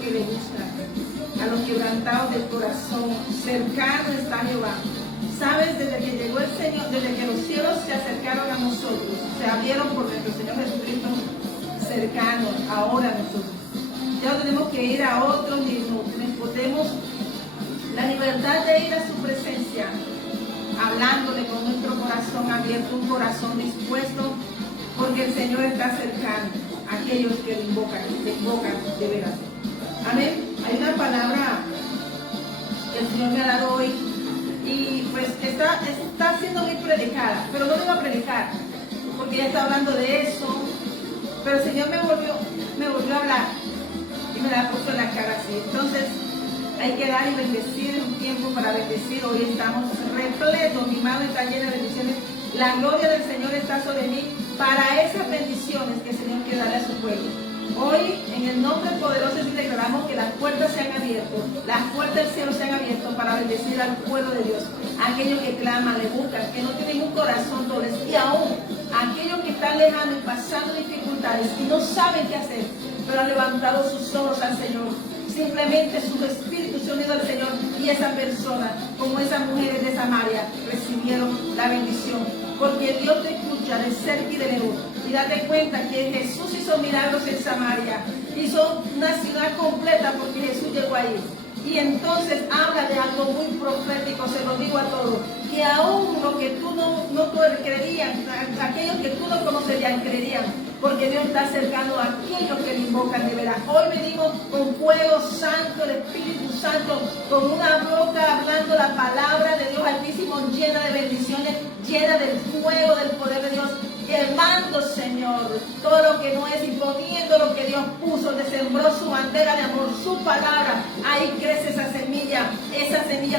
que le buscan, a los quebrantados del corazón. Cercano está Jehová. Sabes, desde que llegó el Señor, desde que los cielos se acercaron a nosotros, se abrieron por nuestro Señor Jesucristo, cercano, ahora a nosotros. Ya no tenemos que ir a otros, ni podemos la libertad de ir a su presencia, hablándole con nuestro corazón abierto, un corazón dispuesto, porque el Señor está cercano a aquellos que le invocan de veras. Amén. Hay una palabra que el Señor me ha dado hoy y pues está siendo muy predicada, pero no vengo a predicar porque ya está hablando de eso, pero el Señor me volvió a hablar y me la puso en la cara así. Entonces hay que dar y bendecir, un tiempo para bendecir. Hoy estamos repletos, mi mano está llena de bendiciones, la gloria del Señor está sobre mí para esas bendiciones que el Señor quiere darle a su pueblo. Hoy, en el nombre poderoso, declaramos que las puertas se han abierto, las puertas del cielo se han abierto para bendecir al pueblo de Dios, aquellos que claman, le buscan, que no tienen un corazón doble, y aún aquellos que están lejanos y pasando dificultades y no saben qué hacer, pero han levantado sus ojos al Señor. Simplemente sus espíritus se han unido al Señor y esa persona, como esas mujeres de Samaria, recibieron la bendición. Porque Dios te escucha de cerca y de lejos. Y date cuenta que Jesús hizo milagros en Samaria. Hizo una ciudad completa porque Jesús llegó ahí. Y entonces habla de algo muy profético, se lo digo a todos, que aún los que tú no creerían, aquellos que tú no conocerían, creerían, porque Dios está cercano a aquellos que le invocan de veras. Hoy venimos con fuego santo, el Espíritu Santo, con una boca hablando la palabra de Dios Altísimo, llena de bendiciones, llena del fuego del poder de Dios, quemando, Señor, todo lo que no es y poniendo lo que Dios puso, le sembró su bandera de amor, su palabra. Ahí crece esa semilla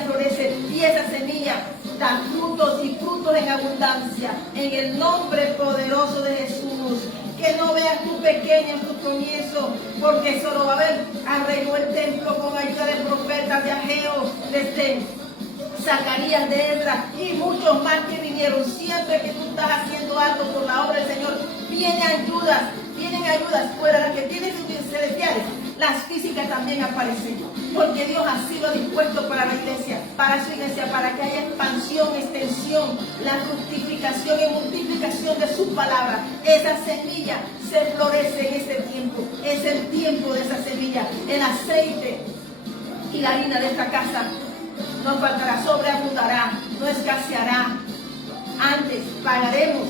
florece y esa semilla da frutos y frutos en abundancia. En el nombre poderoso de Jesús. Que no veas tú pequeño en tu comienzo, porque Zorobabel arregló el templo con ayuda de profetas, de Ageo, de Zacarías, de Esdras y muchos más que vinieron. Siempre que tú estás haciendo algo por la obra del Señor, vienen ayudas fuera de las que tienes celestiales. Las físicas también aparecen, porque Dios ha sido dispuesto para la iglesia, para su iglesia, para que haya expansión, extensión, la fructificación y multiplicación de su palabra. Esa semilla se florece en este tiempo, es el tiempo de esa semilla. El aceite y la harina de esta casa no faltará, sobreabundará, no escaseará. Antes pagaremos,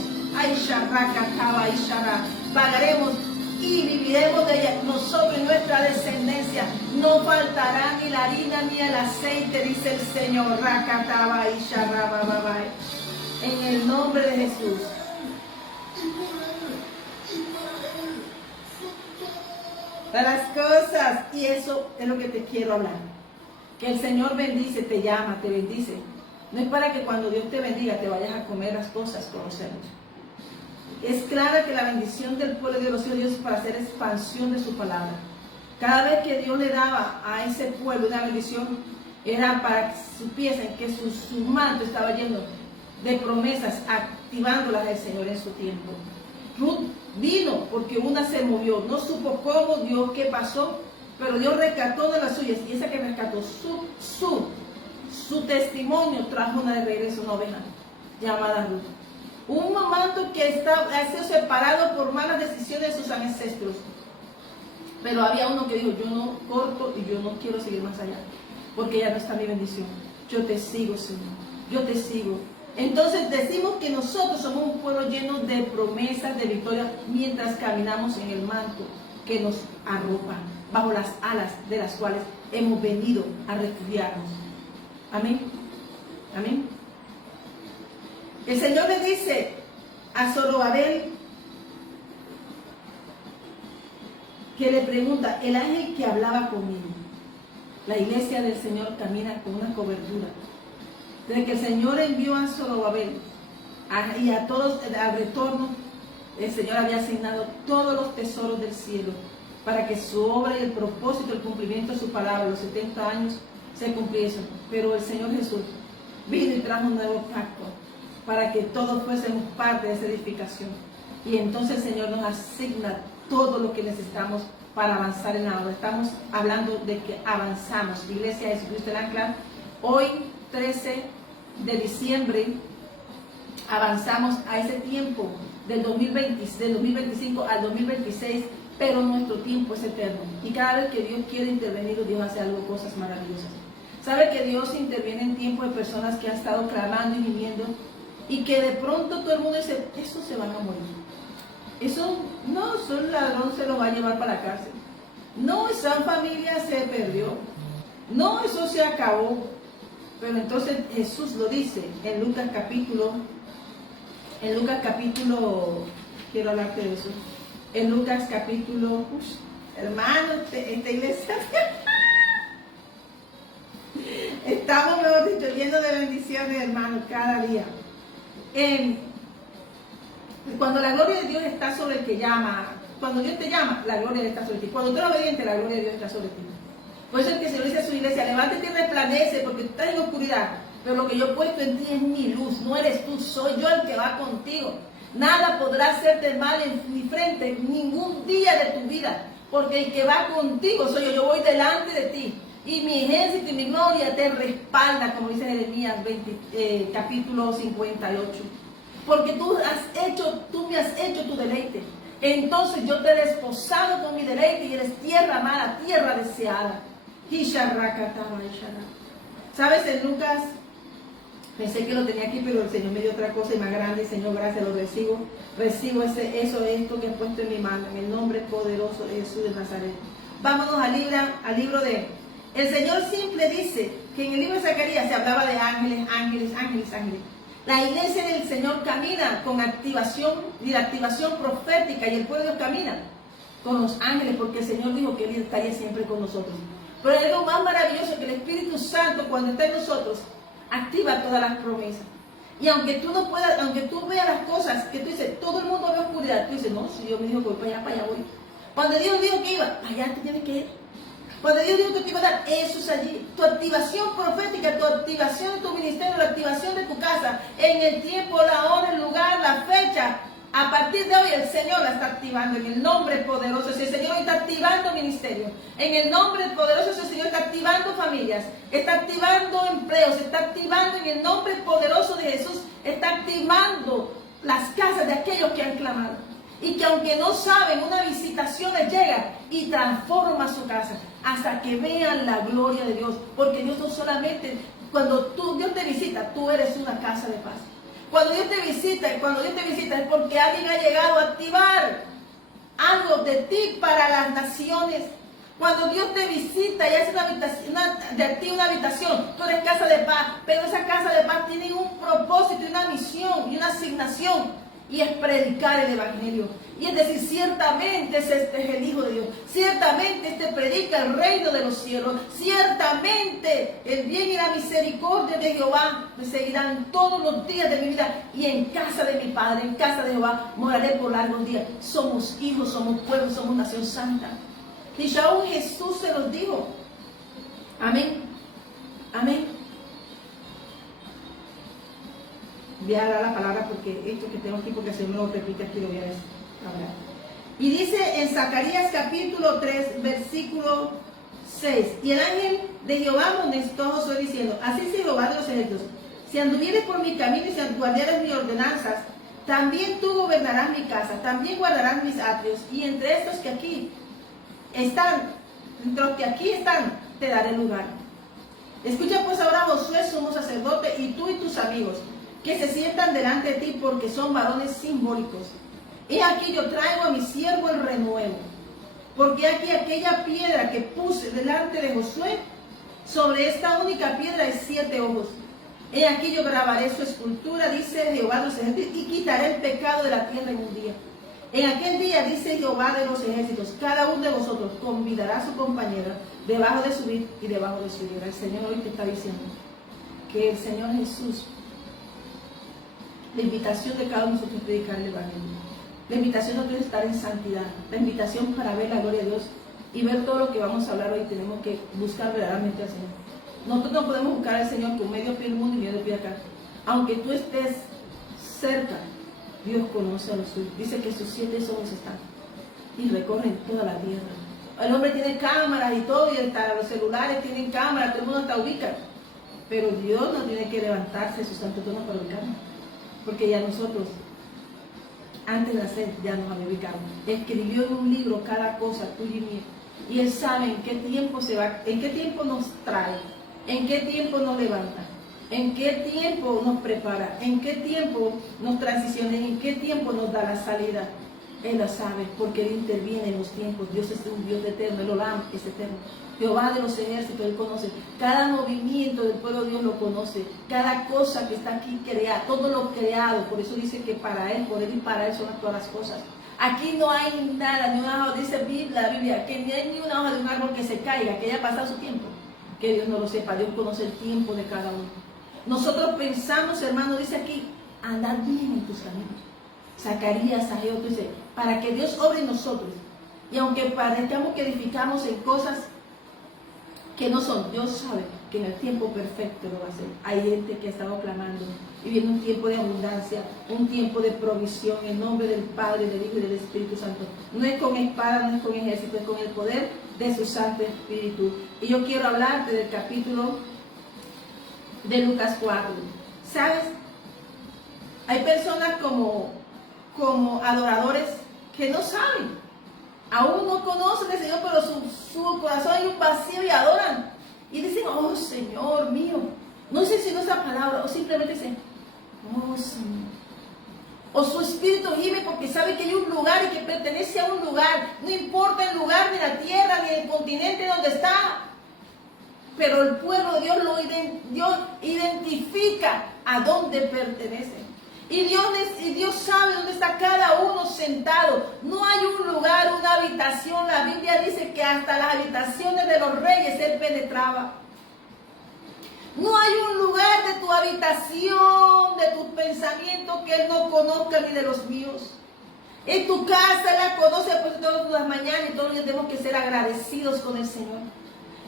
pagaremos y viviremos de ella, nosotros y nuestra descendencia. No faltará ni la harina ni el aceite, dice el Señor. En el nombre de Jesús. Para las cosas, y eso es lo que te quiero hablar. Que el Señor bendice, te llama, te bendice. No es para que cuando Dios te bendiga te vayas a comer las cosas, conocerlos. Es clara que la bendición del pueblo de Dios es para hacer expansión de su palabra. Cada vez que Dios le daba a ese pueblo una bendición, era para que supiesen que su manto estaba lleno de promesas, activándolas del Señor en su tiempo. Ruth vino porque una se movió, no supo cómo, Dios qué pasó, pero Dios rescató de las suyas, y esa que rescató su testimonio trajo una de regreso, una oveja llamada Ruth. Un manto que ha sido separado por malas decisiones de sus ancestros. Pero había uno que dijo, yo no corto y yo no quiero seguir más allá, porque ya no está mi bendición. Yo te sigo, Señor, yo te sigo. Entonces decimos que nosotros somos un pueblo lleno de promesas, de victoria, mientras caminamos en el manto que nos arropa, bajo las alas de las cuales hemos venido a refugiarnos. Amén. Amén. El Señor le dice a Zorobabel, que le pregunta, el ángel que hablaba conmigo. La iglesia del Señor camina con una cobertura. Desde que el Señor envió a Zorobabel y a todos al retorno, el Señor había asignado todos los tesoros del cielo para que su obra y el propósito, el cumplimiento de su palabra, los 70 años, se cumpliesen. Pero el Señor Jesús vino y trajo un nuevo pacto para que todos fuésemos parte de esa edificación. Y entonces el Señor nos asigna todo lo que necesitamos para avanzar en la obra. Estamos hablando de que avanzamos. Iglesia de Jesucristo el Ancla, hoy 13 de diciembre, avanzamos a ese tiempo del 2025 al 2026, pero nuestro tiempo es eterno. Y cada vez que Dios quiere intervenir, Dios hace algo, cosas maravillosas. ¿Sabe que Dios interviene en tiempo de personas que han estado clamando y viviendo y que de pronto todo el mundo dice, esos se van a morir? Eso no, un ladrón se lo va a llevar para la cárcel. No, esa familia se perdió. No, eso se acabó. Pero entonces Jesús lo dice en Lucas capítulo, quiero hablarte de eso. En Lucas capítulo, hermano, esta iglesia, estamos, mejor dicho, llenos de bendiciones, hermano, cada día. Cuando la gloria de Dios está sobre el que llama, cuando Dios te llama, la gloria de Dios está sobre ti. Cuando tú eres obediente, la gloria de Dios está sobre ti. Por eso es que el Señor dice a su iglesia, levántate y resplandece, porque tú estás en oscuridad, pero lo que yo he puesto en ti es mi luz, no eres tú, soy yo el que va contigo. Nada podrá hacerte mal en mi frente, ningún día de tu vida, porque el que va contigo soy yo, yo voy delante de ti. Y mi ejército y mi gloria te respalda, como dice Jeremías capítulo 58. Porque tú me has hecho tu deleite. Entonces yo te he desposado con mi deleite y eres tierra amada, tierra deseada. ¿Sabes? En Lucas, pensé que lo tenía aquí, pero el Señor me dio otra cosa y más grande. Señor, gracias, lo recibo. Recibo esto que he puesto en mi mano, en el nombre poderoso de Jesús de Nazaret. Vámonos al libro de... El Señor simple dice que en el libro de Zacarías se hablaba de ángeles, ángeles, ángeles, ángeles. La iglesia del Señor camina con activación y la activación profética, y el pueblo de Dios camina con los ángeles, porque el Señor dijo que Él estaría siempre con nosotros. Pero hay algo más maravilloso, que el Espíritu Santo, cuando está en nosotros, activa todas las promesas. Y aunque tú no puedas, aunque tú veas las cosas que tú dices, todo el mundo ve oscuridad, tú dices, no, si Dios me dijo que voy para allá voy. Cuando Dios dijo que iba, para allá te tienes que ir. Cuando Dios dijo que te iba a dar, eso es allí. Tu activación profética, tu activación de tu ministerio, la activación de tu casa, en el tiempo, la hora, el lugar, la fecha. A partir de hoy el Señor la está activando en el nombre poderoso. Si el Señor está activando ministerio, en el nombre poderoso, si el Señor está activando familias, está activando empleos, está activando en el nombre poderoso de Jesús, está activando las casas de aquellos que han clamado. Y que aunque no saben, una visitación les llega y transforma su casa hasta que vean la gloria de Dios. Porque Dios no solamente, cuando Dios te visita, tú eres una casa de paz. Cuando Dios te visita es porque alguien ha llegado a activar algo de ti para las naciones. Cuando Dios te visita y hace de ti una habitación, tú eres casa de paz. Pero esa casa de paz tiene un propósito, una misión y una asignación. Y es predicar el Evangelio. Y es decir, ciertamente este es el Hijo de Dios. Ciertamente este predica el reino de los cielos. Ciertamente el bien y la misericordia de Jehová me seguirán todos los días de mi vida. Y en casa de mi Padre, en casa de Jehová, moraré por largos días. Somos hijos, somos pueblo, somos nación santa. Y ya aún Jesús se los dijo. Amén. Amén. Voy a dar la palabra porque esto que tengo aquí, porque el Señor me lo repite aquí, lo voy a hablar. Y dice en Zacarías capítulo 3, versículo 6. Y el ángel de Jehová amonestó a Josué diciendo, así dice Jehová de los ejércitos, si anduvieres por mi camino y si guardares mis ordenanzas, también tú gobernarás mi casa, también guardarás mis atrios, y entre estos que aquí están, te daré lugar. Escucha pues ahora, Josué, sumo sacerdote, y tú y tus amigos, que se sientan delante de ti, porque son varones simbólicos. He aquí yo traigo a mi siervo el renuevo, porque aquí aquella piedra que puse delante de Josué, sobre esta única piedra hay 7 ojos. He aquí yo grabaré su escultura, dice Jehová de los ejércitos, y quitaré el pecado de la tierra en un día. En aquel día, dice Jehová de los ejércitos, cada uno de vosotros convidará a su compañera debajo de su vid y debajo de su higuera. El Señor hoy te está diciendo que el Señor Jesús, la invitación de cada uno de nosotros es predicar el Evangelio. La invitación no es estar en santidad. La invitación para ver la gloria de Dios y ver todo lo que vamos a hablar hoy. Tenemos que buscar verdaderamente al Señor. Nosotros no podemos buscar al Señor con medio pie del mundo y medio pie acá. Aunque tú estés cerca, Dios conoce a los suyos. Dice que sus 7 ojos están. y recorren toda la tierra. El hombre tiene cámaras y todo, y hasta los celulares tienen cámaras, todo el mundo hasta ubica. Pero Dios no tiene que levantarse de su santo trono para ubicarnos, porque ya nosotros, antes de nacer, ya nos había ubicado. Escribió en un libro cada cosa tuya y mía. Y Él sabe en qué tiempo se va, en qué tiempo nos trae, en qué tiempo nos levanta, en qué tiempo nos prepara, en qué tiempo nos transiciona, en qué tiempo nos da la salida. Él lo sabe, porque Él interviene en los tiempos. Dios es un Dios eterno, el Olam es eterno. Jehová de los ejércitos, Él conoce. Cada movimiento del pueblo de Dios lo conoce. Cada cosa que está aquí creada, todo lo creado. Por eso dice que para Él, por Él y para Él son todas las cosas. Aquí no hay nada, ni una hoja, dice la Biblia, que no hay ni una hoja de un árbol que se caiga, que haya pasado su tiempo. Que Dios no lo sepa, Dios conoce el tiempo de cada uno. Nosotros pensamos, hermano, dice aquí, andar bien en tus caminos. Zacarías, Ageo, dice, para que Dios obre en nosotros. Y aunque parezcamos que edificamos en cosas que no son, Dios sabe que en el tiempo perfecto lo va a hacer. Hay gente que ha estado clamando y viene un tiempo de abundancia, un tiempo de provisión en nombre del Padre, del Hijo y del Espíritu Santo. No es con espada, no es con ejército, es con el poder de su Santo Espíritu. Y yo quiero hablarte del capítulo de Lucas 4. ¿Sabes? Hay personas como adoradores que no saben. Aún no conocen al Señor, pero su corazón hay un vacío y adoran. Y dicen, oh Señor mío. No sé si no es esa palabra, o simplemente dicen, oh Señor. O su espíritu gime porque sabe que hay un lugar y que pertenece a un lugar. No importa el lugar, ni la tierra, ni el continente donde está. Pero el pueblo de Dios identifica a dónde pertenece. Y Dios sabe dónde está cada uno sentado. No hay un lugar, una habitación. La Biblia dice que hasta las habitaciones de los reyes Él penetraba. No hay un lugar de tu habitación, de tus pensamientos que Él no conozca ni de los míos. En tu casa Él la conoce pues, todas las mañanas y todos los días tenemos que ser agradecidos con el Señor.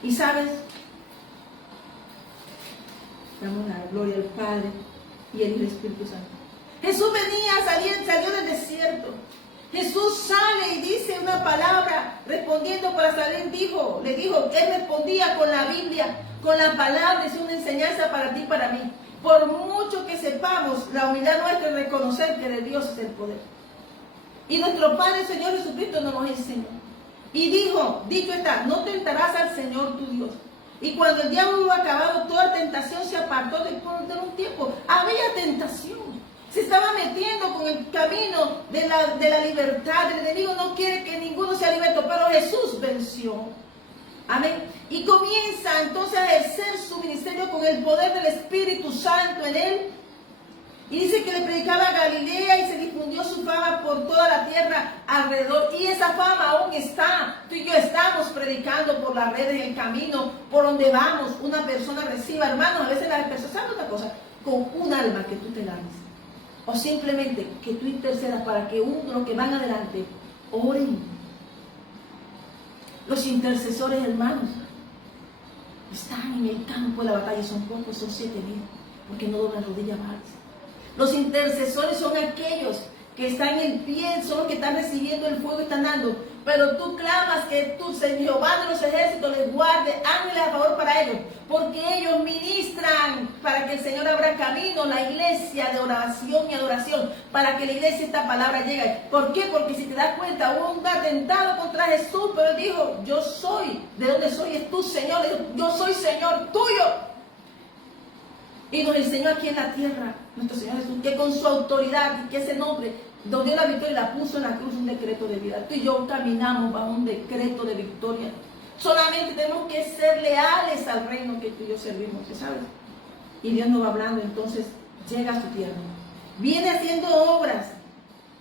Y sabes, damos la gloria al Padre y al Espíritu Santo. Jesús salió del desierto. Jesús sale y dice una palabra, respondiendo para salir, le dijo, Él respondía con la Biblia, con la palabra, es una enseñanza para ti y para mí. Por mucho que sepamos, la humildad nuestra es reconocer que de Dios es el poder. Y nuestro Padre, el Señor Jesucristo, nos lo enseñó. Y dicho está, no tentarás al Señor tu Dios. Y cuando el diablo hubo acabado, toda tentación se apartó después de un tiempo. Había tentación. Se estaba metiendo con el camino de la libertad. El enemigo no quiere que ninguno sea liberto, pero Jesús venció. Amén. Y comienza entonces a ejercer su ministerio con el poder del Espíritu Santo en él. Y dice que le predicaba a Galilea y se difundió su fama por toda la tierra alrededor. Y esa fama aún está. Tú y yo estamos predicando por las redes, en el camino, por donde vamos. Una persona reciba, hermanos, a veces las personas, ¿sabes una cosa? Con un alma que tú te ganes. O simplemente que tú intercedas para que los que van adelante oren. Los intercesores, hermanos, están en el campo de la batalla. Son pocos, son 7,000, porque no doblan rodillas más. Los intercesores son aquellos que están en pie, son los que están recibiendo el fuego y están dando. Pero tú clamas que tú, Jehová de los ejércitos, les guarde ángeles a favor para ellos, porque ellos ministran para que el Señor abra camino, la iglesia de oración y adoración, para que la iglesia esta palabra llegue. ¿Por qué? Porque si te das cuenta, hubo un atentado contra Jesús, pero Él dijo, yo soy, de donde soy es tu Señor, yo soy Señor tuyo. Y nos enseñó aquí en la tierra, nuestro Señor Jesús, que con su autoridad y que ese nombre nos dio la victoria y la puso en la cruz, un decreto de vida. Tú y yo caminamos bajo un decreto de victoria. Solamente tenemos que ser leales al reino que tú y yo servimos, ¿sabes? Y Dios nos va hablando, entonces llega a su tierra. Viene haciendo obras,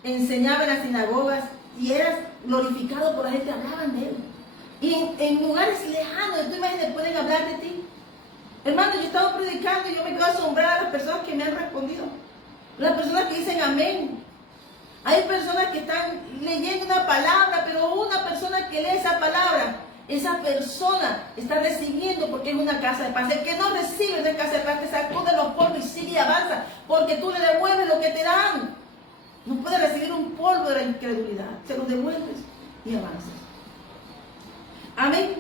enseñaba en las sinagogas y era glorificado por la gente, hablaban de él. Y en lugares lejanos, tú imaginas, pueden hablar de ti. Hermano, yo he estado predicando y yo me quedo asombrada a las personas que me han respondido. Las personas que dicen amén. Hay personas que están leyendo una palabra, pero una persona que lee esa palabra, esa persona está recibiendo porque es una casa de paz. El que no recibe una casa de paz, te sacude los polvos y sigue y avanza, porque tú le devuelves lo que te dan. No puedes recibir un polvo de la incredulidad, se lo devuelves. y avanzas. Amén.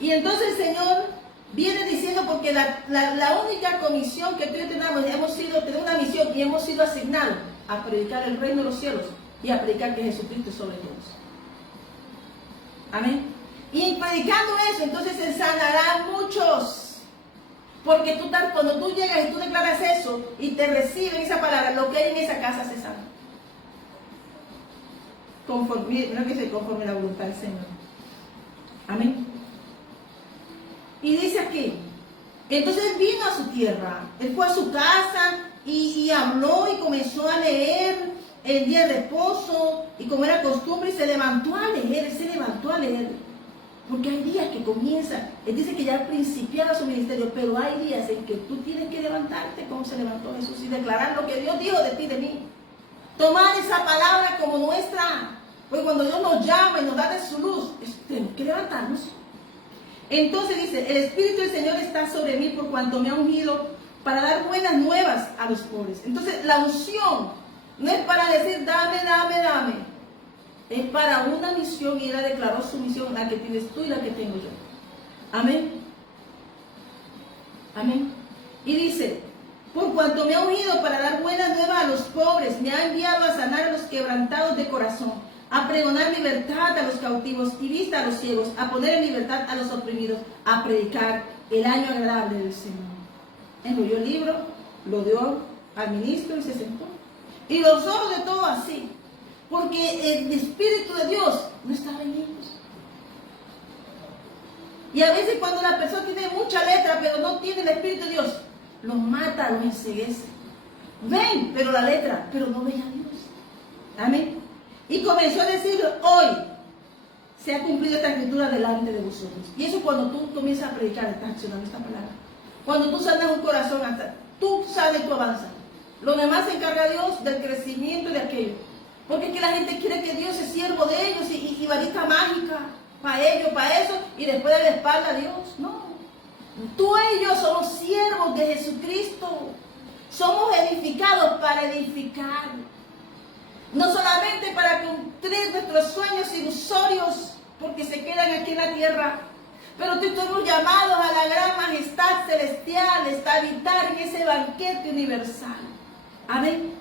Y entonces el Señor viene diciendo, porque la única comisión que tú y yo tenemos una misión y hemos sido asignados a predicar el reino de los cielos y a predicar que Jesucristo es sobre todos. Amén. Y predicando eso, entonces se sanarán muchos. Porque cuando tú llegas y tú declaras eso y te reciben esa palabra, lo que hay en esa casa se sana. Conforme a la voluntad del Señor. Amén. Y dice aquí, entonces él vino a su tierra, él fue a su casa y habló y comenzó a leer el día de reposo, y como era costumbre, se levantó a leer, porque hay días que comienza, él dice que ya principiaba su ministerio, pero hay días en que tú tienes que levantarte como se levantó Jesús y declarar lo que Dios dijo de ti, de mí, tomar esa palabra como nuestra, porque cuando Dios nos llama y nos da de su luz, tenemos que levantarnos. Entonces dice, el Espíritu del Señor está sobre mí por cuanto me ha ungido para dar buenas nuevas a los pobres. Entonces la unción no es para decir dame, es para una misión, y él declaró su misión, la que tienes tú y la que tengo yo. Amén. Amén. Y dice, por cuanto me ha ungido para dar buenas nuevas a los pobres, me ha enviado a sanar a los quebrantados de corazón, a pregonar libertad a los cautivos y vista a los ciegos, a poner en libertad a los oprimidos, a predicar el año agradable del Señor. Enrolló el libro, lo dio al ministro y se sentó. Y los ojos de todo así, porque el Espíritu de Dios no estaba en ellos. Y a veces cuando la persona tiene mucha letra, pero no tiene el Espíritu de Dios, los mata, los enceguece. Ven, pero la letra, pero no ven a Dios. Amén. Y comenzó a decir, hoy se ha cumplido esta escritura delante de vosotros. Y eso cuando tú comienzas a predicar, estás accionando esta palabra. Cuando tú sanas un corazón, hasta tú sales, tú avanzas. Lo demás se encarga Dios del crecimiento y de aquello. Porque es que la gente quiere que Dios es siervo de ellos y varita mágica para ellos, para eso, y después de la espalda a Dios. No. Tú y yo somos siervos de Jesucristo. Somos edificados para edificar. No solamente para cumplir nuestros sueños ilusorios, porque se quedan aquí en la tierra, pero tú estamos llamados a la gran majestad celestial, está habitar en ese banquete universal. Amén.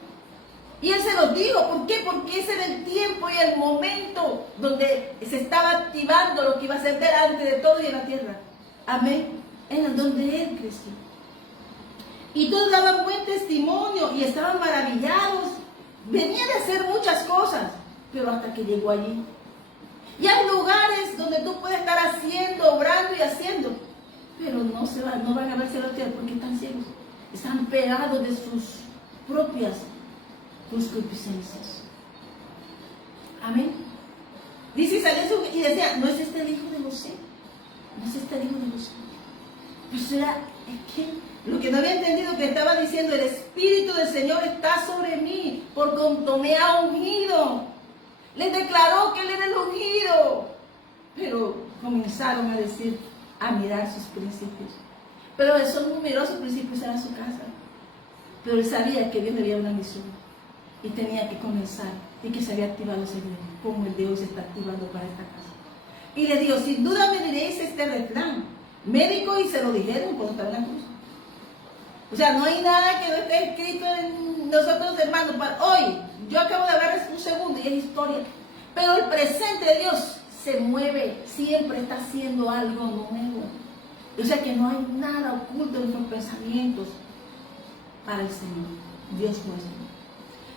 Y él se lo dijo, ¿por qué? Porque ese era el tiempo y el momento donde se estaba activando lo que iba a ser delante de todo y en la tierra. Amén. En donde él creció. Y todos daban buen testimonio y estaban maravillados. Venía de hacer muchas cosas, pero hasta que llegó allí. Y hay lugares donde tú puedes estar haciendo, obrando y haciendo, pero no van a verse la tierra porque están ciegos. Están pegados de sus propias concupiscencias. Amén. Dice, salió y decía, ¿no es este el hijo de José? ¿No es este el hijo de José? Pues era, es que lo que no había entendido que estaba diciendo, el Espíritu del Señor está sobre mí, por cuanto me ha ungido. Les declaró que él era el ungido. Pero comenzaron a decir, a mirar sus principios. Pero esos numerosos principios eran su casa. Pero él sabía que Dios le había una misión y tenía que comenzar, y que se había activado ese día, como el de hoy se está activando para esta casa. Y le dijo, sin duda me diréis este refrán, médico, y se lo dijeron cuando estaba en la cruz. O sea, no hay nada que no esté escrito en nosotros, hermanos, para hoy. Yo acabo de hablar un segundo y es historia. Pero el presente de Dios se mueve, siempre está haciendo algo nuevo. O sea que no hay nada oculto en nuestros pensamientos para el Señor, Dios nuestro.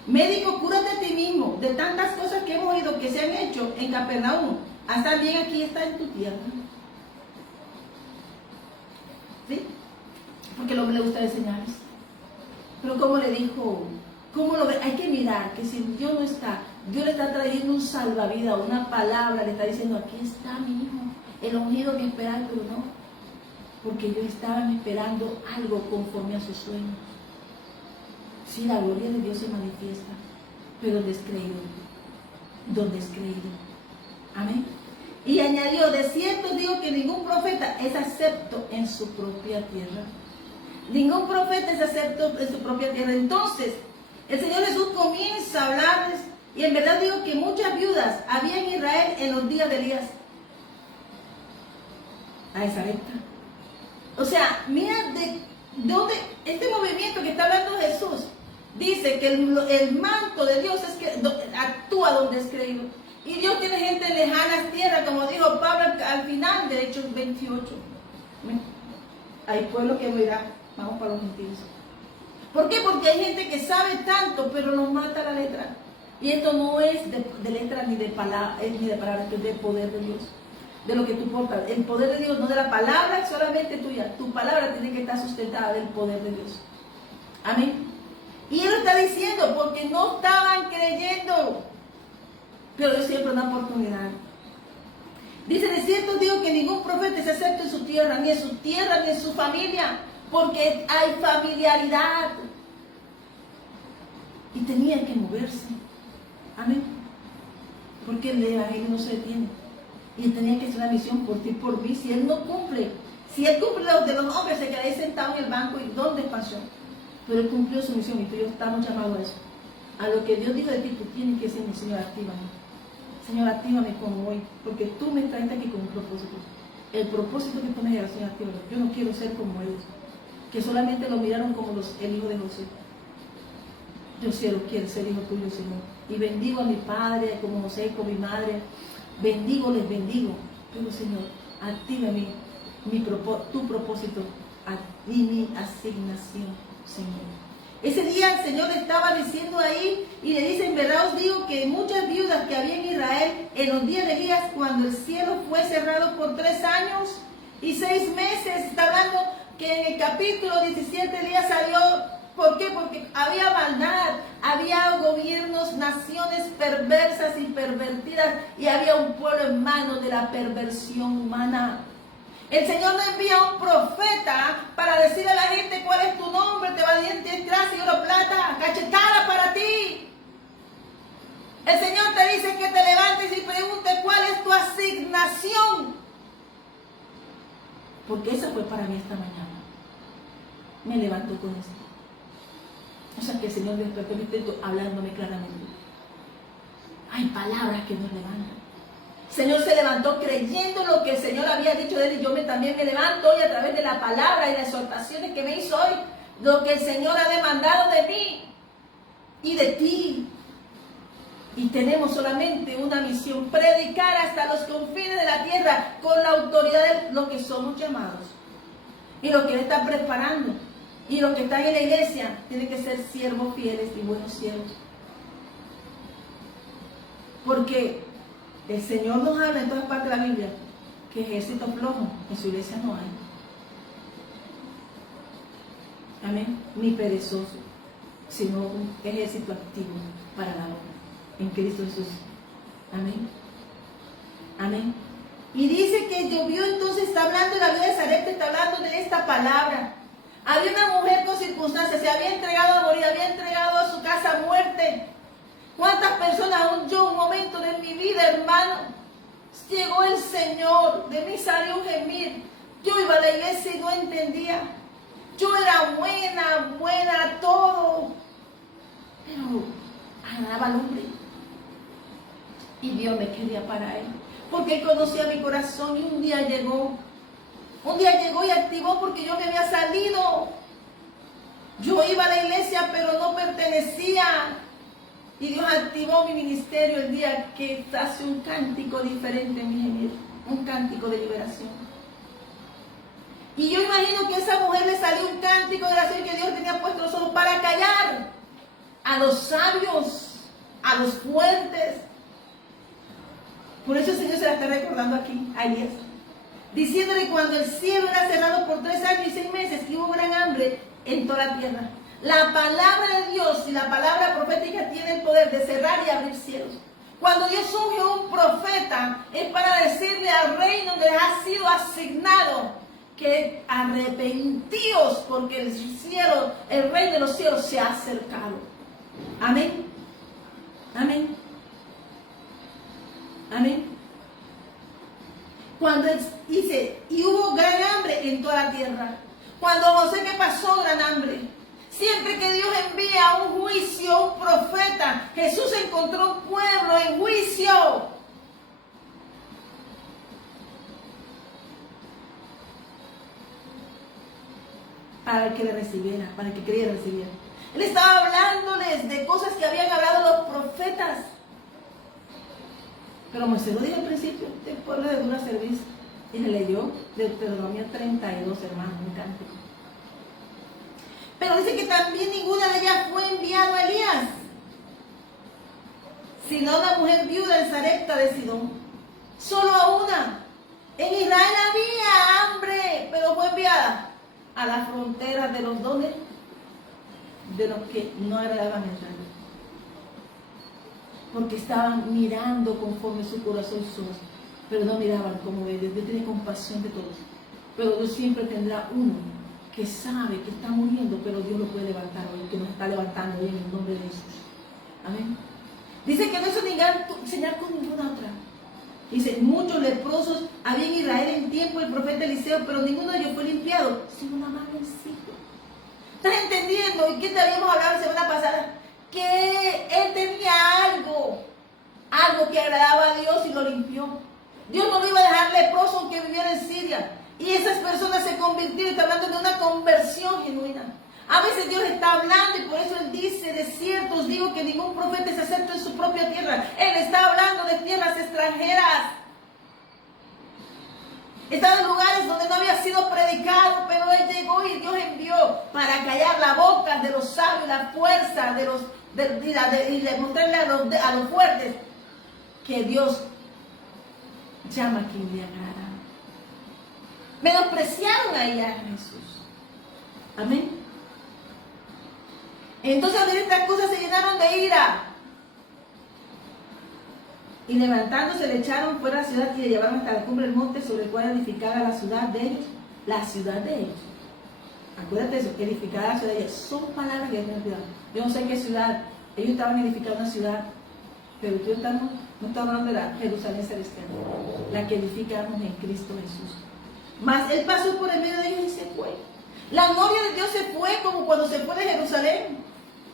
Médico, cúrate a ti mismo de tantas cosas que hemos oído que se han hecho en Capernaum. Hasta bien aquí está en tu tierra. ¿Sí? Porque el hombre le gusta enseñarles. Pero como le dijo, ¿cómo lo ve? Hay que mirar que si Dios no está, Dios le está trayendo un salvavidas, una palabra, le está diciendo, aquí está mi hijo, el ungido que esperaba, pero no. Porque ellos estaban esperando algo conforme a sus sueños. Sí, la gloria de Dios se manifiesta, pero descreído. Donde es creído. Amén. Y añadió, de cierto digo que ningún profeta es acepto en su propia tierra. Ningún profeta es acepto en su propia tierra. Entonces, el Señor Jesús comienza a hablarles Y en verdad digo que muchas viudas había en Israel en los días de Elías. A esa venta. O sea, mira de dónde este movimiento que está hablando Jesús dice que el manto de Dios es que actúa donde es creído. Y Dios tiene gente en lejanas tierras, como dijo Pablo al final de Hechos 28. Hay pueblo que oirá, vamos para los gentiles. ¿Por qué? Porque hay gente que sabe tanto, pero nos mata la letra. Y esto no es de letra ni de palabras, esto es de poder de Dios. De lo que tú portas. El poder de Dios, no de la palabra solamente tuya. Tu palabra tiene que estar sustentada del poder de Dios. Amén. Y Él lo está diciendo porque no estaban creyendo. Pero Dios siempre da una oportunidad. Dice, de cierto digo que ningún profeta se acepta en su tierra, ni en su tierra, ni en su familia, porque hay familiaridad. Y tenía que moverse. Amén. Porque el evangelio no se detiene. Y él tenía que hacer una misión por ti, por mí. Si él no cumple, si él cumple los de los hombres, se queda ahí sentado en el banco y ¿dónde expansión? Pero él cumplió su misión y tú y yo estamos llamados a eso. A lo que Dios dijo de ti, tú tienes que decirme, Señor, actívame. Señor, actívame como hoy, porque tú me traes aquí con un propósito. El propósito que tú me digas, Señor, actívame. Yo no quiero ser como ellos, que solamente lo miraron como el hijo de José. Yo quiero ser hijo tuyo, Señor. Y bendigo a mi padre, como José, con mi madre. Bendigo, les bendigo. Pero, Señor, actívame tu propósito y mi asignación, Señor. Ese día el Señor le estaba diciendo ahí y le dice, en verdad os digo que muchas viudas que había en Israel en los días de Elías, cuando el cielo fue cerrado por 3 años y 6 meses, está hablando que en el capítulo 17 Elías salió. ¿Por qué? Porque había maldad, había gobiernos, naciones perversas y pervertidas y había un pueblo en manos de la perversión humana. El Señor no envía a un profeta para decirle a la gente cuál es tu nombre, te va a decir gracia y oro, plata, cachetada para ti. El Señor te dice que te levantes y preguntes cuál es tu asignación. Porque esa fue para mí esta mañana. Me levanto con esto. O sea que el Señor despertó mi intento hablándome claramente. Hay palabras que nos levantan. El Señor se levantó creyendo lo que el Señor había dicho de él. Y yo también me levanto hoy a través de la palabra y las exhortaciones que me hizo hoy. Lo que el Señor ha demandado de mí y de ti. Y tenemos solamente una misión: predicar hasta los confines de la tierra con la autoridad de lo que somos llamados. Y lo que Él está preparando. Y los que están en la iglesia tienen que ser siervos fieles y buenos siervos. Porque el Señor nos habla en todas partes de la Biblia que ejército flojo en su iglesia no hay. Amén. Ni perezoso, sino un ejército activo para la obra en Cristo Jesús. Amén. Amén. Y dice que llovió, entonces está hablando de la vida de Sarepta, está hablando de esta palabra. Había una mujer con circunstancias, se había entregado a morir, había entregado a su casa a muerte. ¿Cuántas personas, aún yo, un momento de mi vida, hermano, llegó el Señor, de mí salió un gemir? Yo iba a la iglesia y no entendía. Yo era buena, todo, pero agradaba al hombre. Y Dios me quería para Él, porque Él conocía mi corazón. Y un día llegó y activó, porque yo me había salido. Yo iba a la iglesia, pero no pertenecía. Y Dios activó mi ministerio el día que hace un cántico diferente en mi gemir, un cántico de liberación. Y yo imagino que a esa mujer le salió un cántico de oración que Dios tenía puesto los ojos para callar a los sabios, a los fuertes. Por eso el Señor se la está recordando aquí a Elías, diciéndole cuando el cielo era cerrado por 3 años y 6 meses y hubo gran hambre en toda la tierra. La palabra de Dios y la palabra profética tiene el poder de cerrar y abrir cielos. Cuando Dios unge a un profeta es para decirle al reino donde ha sido asignado que arrepentíos, porque el reino de los cielos se ha acercado. Amén. Amén. Amén. Cuando dice, y hubo gran hambre en toda la tierra. Cuando José, ¿qué pasó? Gran hambre. Siempre que Dios envía un juicio, un profeta, Jesús encontró un pueblo en juicio. Para el que le recibiera, para el que quería recibir. Él estaba hablándoles de cosas que habían hablado los profetas. Pero Moisés lo dijo al principio, este pueblo de dura servicio. Y le leyó Deuteronomio 32, hermanos, un cántico. Pero dice que también ninguna de ellas fue enviado a Elías, sino una mujer viuda en Sarepta de Sidón. Solo a una. En Israel había hambre, pero fue enviada a las fronteras de los dones de los que no agradaban el rey, porque estaban mirando conforme su corazón y sus ojos, pero no miraban como Dios. Dios tiene compasión de todos, pero Dios siempre tendrá uno que sabe que está muriendo, pero Dios lo puede levantar hoy, que nos está levantando hoy en el nombre de Jesús. Amén. Dice que no hizo señal con ninguna otra. Dice, muchos leprosos había en Israel en tiempo del profeta Eliseo, pero ninguno de ellos fue limpiado, sino una manecita. ¿Estás entendiendo? ¿Y qué te habíamos hablado la semana pasada? Que él tenía algo que agradaba a Dios y lo limpió. Dios no lo iba a dejar leproso aunque viviera en Siria. Y esas personas se convirtieron, está hablando de una conversión genuina. A veces Dios está hablando y por eso Él dice, de cierto os digo que ningún profeta se acepta en su propia tierra. Él está hablando de tierras extranjeras. Estaba en lugares donde no había sido predicado, pero Él llegó y Dios envió para callar la boca de los sabios, la fuerza y demostrarle a los fuertes que Dios llama a quien le agrada. Menospreciaron a ella, a Jesús. Amén. Entonces al ver estas cosas se llenaron de ira. Y levantándose le echaron fuera de la ciudad y le llevaron hasta la cumbre del monte sobre el cual edificada la ciudad de ellos. La ciudad de ellos. Acuérdate de eso, edificada la ciudad de ellos. Son palabras que hay que tener cuidado. Yo no sé qué ciudad. Ellos estaban edificando una ciudad, pero yo no estamos hablando de la Jerusalén celestial, la que edificamos en Cristo Jesús. Mas Él pasó por el medio de ellos y se fue. La gloria de Dios se fue como cuando se fue de Jerusalén.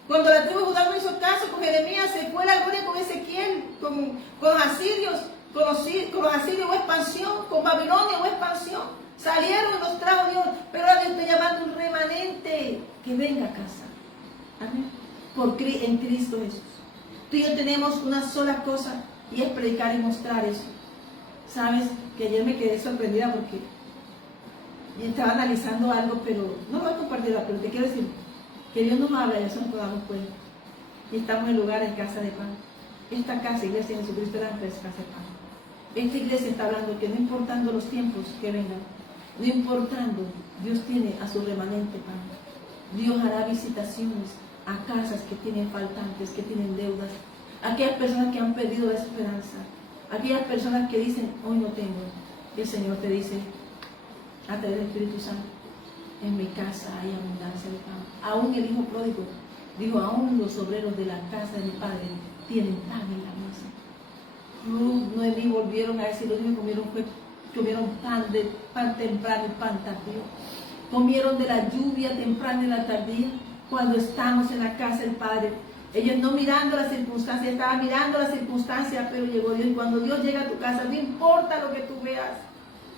Cuando la tribu de Judá no hizo caso con Jeremías, se fue la gloria con Ezequiel, con los asirios. Con los asirios hubo expansión, con Babilonia hubo expansión. Salieron y los trajo Dios, pero ahora Dios está llamando un remanente que venga a casa. Amén. En Cristo Jesús. Tú y yo tenemos una sola cosa y es predicar y mostrar eso. Sabes que ayer me quedé sorprendida porque estaba analizando algo, pero no lo voy a compartir, pero te quiero decir que Dios nos habla y eso nos damos cuenta. Y estamos en lugares de casa de pan. Esta casa, iglesia de Jesucristo, era casa de pan. Esta iglesia está hablando que no importando los tiempos que vengan, no importando, Dios tiene a su remanente pan. Dios hará visitaciones a casas que tienen faltantes, que tienen deudas, aquellas personas que han perdido la esperanza, aquellas personas que dicen, hoy no tengo. El Señor te dice, a través del Espíritu Santo, en mi casa hay abundancia de pan. Aún el hijo pródigo dijo, aún los obreros de la casa de mi padre tienen pan en la mesa. Ruth, Noemí volvieron a decir, los niños comieron pan temprano y pan tardío. Comieron de la lluvia temprana y la tardía cuando estamos en la casa del Padre. Ellos no mirando las circunstancias, estaban mirando las circunstancias, pero llegó Dios. Y cuando Dios llega a tu casa, no importa lo que tú veas,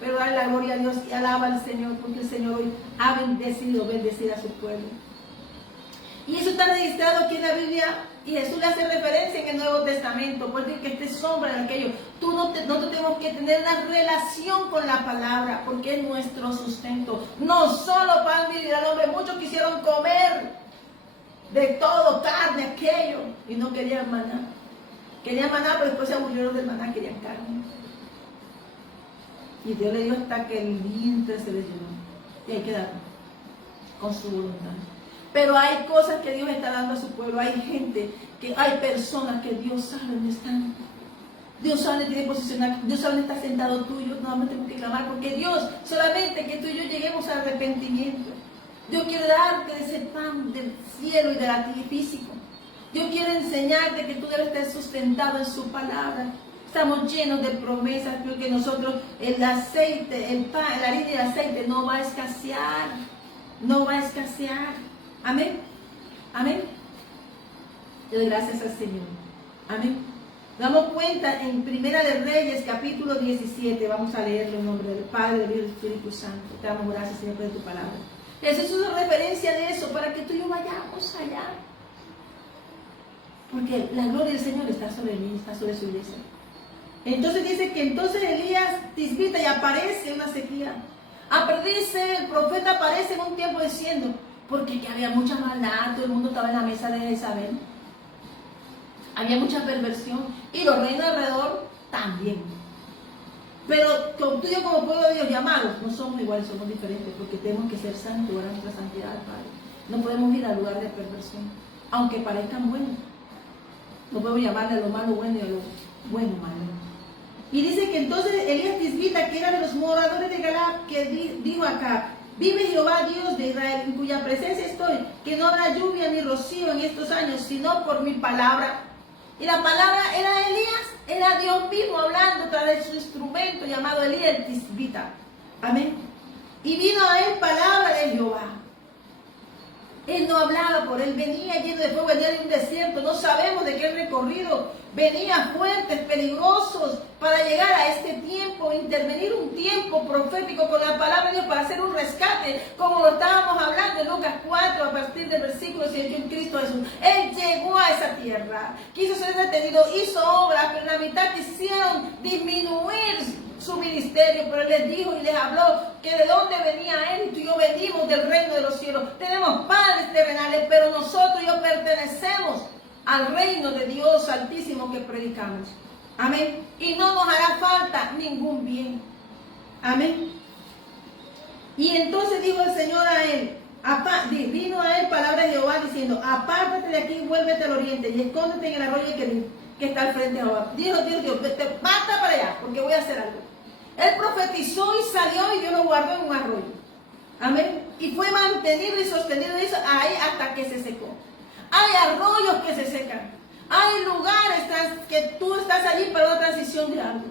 pero dale la gloria a Dios y alaba al Señor, porque el Señor hoy ha bendecir a su pueblo. Y eso está registrado aquí en la Biblia, y Jesús le hace referencia en el Nuevo Testamento, pues decir que este sombra de aquello. Nosotros tenemos que tener una relación con la palabra, porque es nuestro sustento. No solo pan vivirá el hombre, muchos quisieron comer de todo, carne, aquello, y no querían maná. Querían maná, pero después se aburrieron del maná, querían carne. Y Dios le dio hasta que el vientre se les llenó. Y hay que darlo con su voluntad. Pero hay cosas que Dios está dando a su pueblo. Hay gente, hay personas que Dios sabe dónde están. Dios sabe dónde tiene que posicionar. Dios sabe dónde está sentado tú y yo. Nada más tenemos que clamar. Porque Dios, solamente que tú y yo lleguemos al arrepentimiento. Dios quiere darte de ese pan del cielo y de la tierra físico. Dios quiere enseñarte que tú debes estar sustentado en su palabra. Estamos llenos de promesas, porque nosotros, el aceite, el pan, la harina y el aceite no va a escasear. No va a escasear. Amén. Amén. Le doy gracias al Señor. Amén. Damos cuenta en Primera de Reyes, capítulo 17. Vamos a leerlo en nombre del Padre, del Hijo y del Espíritu Santo. Te damos gracias, Señor, por tu palabra. Esa es una referencia de eso, para que tú y yo vayamos allá. Porque la gloria del Señor está sobre mí, está sobre su iglesia. Entonces dice que entonces Elías tisbita y aparece una sequía. Dice, el profeta aparece en un tiempo diciendo, porque que había mucha maldad, todo el mundo estaba en la mesa de Jezabel. Había mucha perversión y los reinos alrededor también. Pero tú y yo como pueblo de Dios llamados, no somos iguales, somos diferentes, porque tenemos que ser santos, orar nuestra santidad al Padre. No podemos ir al lugar de perversión, aunque parezcan buenos. No podemos llamarle a lo malo bueno y a lo bueno malo. Y dice que entonces Elías tisbita, que era de los moradores de Galaad, que dijo acá, vive Jehová Dios de Israel, en cuya presencia estoy, que no habrá lluvia ni rocío en estos años, sino por mi palabra. Y la palabra era Elías, era Dios mismo hablando a través de su instrumento llamado Elías el tisbita. Amén. Y vino a él palabra de Jehová. Él no hablaba por él, venía lleno de fuego, venía de un desierto, no sabemos de qué recorrido, venía fuertes, peligrosos, para llegar a este tiempo, intervenir un tiempo profético con la palabra de Dios para hacer un rescate, como lo estábamos hablando en Lucas 4, a partir del versículo 18 en Cristo Jesús. Él llegó a esa tierra, quiso ser detenido, hizo obras, pero en la mitad quisieron disminuir su ministerio, pero él les dijo y les habló que de dónde venía él, y tú y yo venimos del reino de los cielos, tenemos padres terrenales, pero nosotros y yo pertenecemos al reino de Dios altísimo que predicamos. Amén. Y no nos hará falta ningún bien. Amén. Y entonces dijo el Señor a él, vino a él palabra de Jehová diciendo, apártate de aquí y vuélvete al oriente y escóndete en el arroyo que está al frente de Jehová. Dijo Dios, vete, basta para allá, porque voy a hacer algo. Él profetizó y salió y Dios lo guardó en un arroyo. Amén. Y fue mantenido y sostenido ahí hasta que se secó. Hay arroyos que se secan. Hay lugares que tú estás allí para una transición de algo.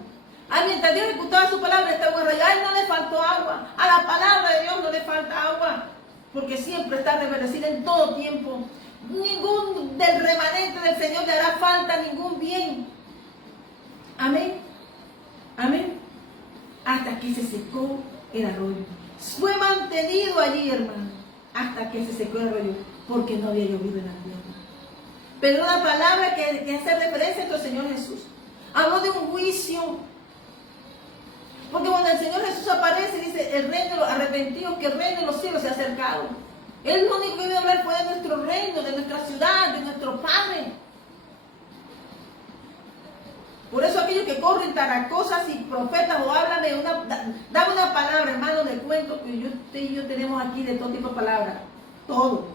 Mientras Dios ejecutaba su palabra, está un arroyo. A él no le faltó agua. A la palabra de Dios no le falta agua. Porque siempre está reverdecida en todo tiempo. Ningún del remanente del Señor le hará falta ningún bien. Amén. Amén. Hasta que se secó el arroyo. Fue mantenido allí, hermano, hasta que se secó el arroyo, porque no había llovido en la tierra. Pero una palabra que hace referencia a nuestro Señor Jesús. Habló de un juicio. Porque cuando el Señor Jesús aparece, dice, el reino de los arrepentidos, que el reino de los cielos se ha acercado. Él lo único que vino a hablar fue de nuestro reino, de nuestra ciudad, de nuestro Padre. Por eso aquellos que corren tras cosas y profetas o háblame, dame una palabra, hermano, le cuento que usted y yo tenemos aquí de todo tipo de palabras, todo.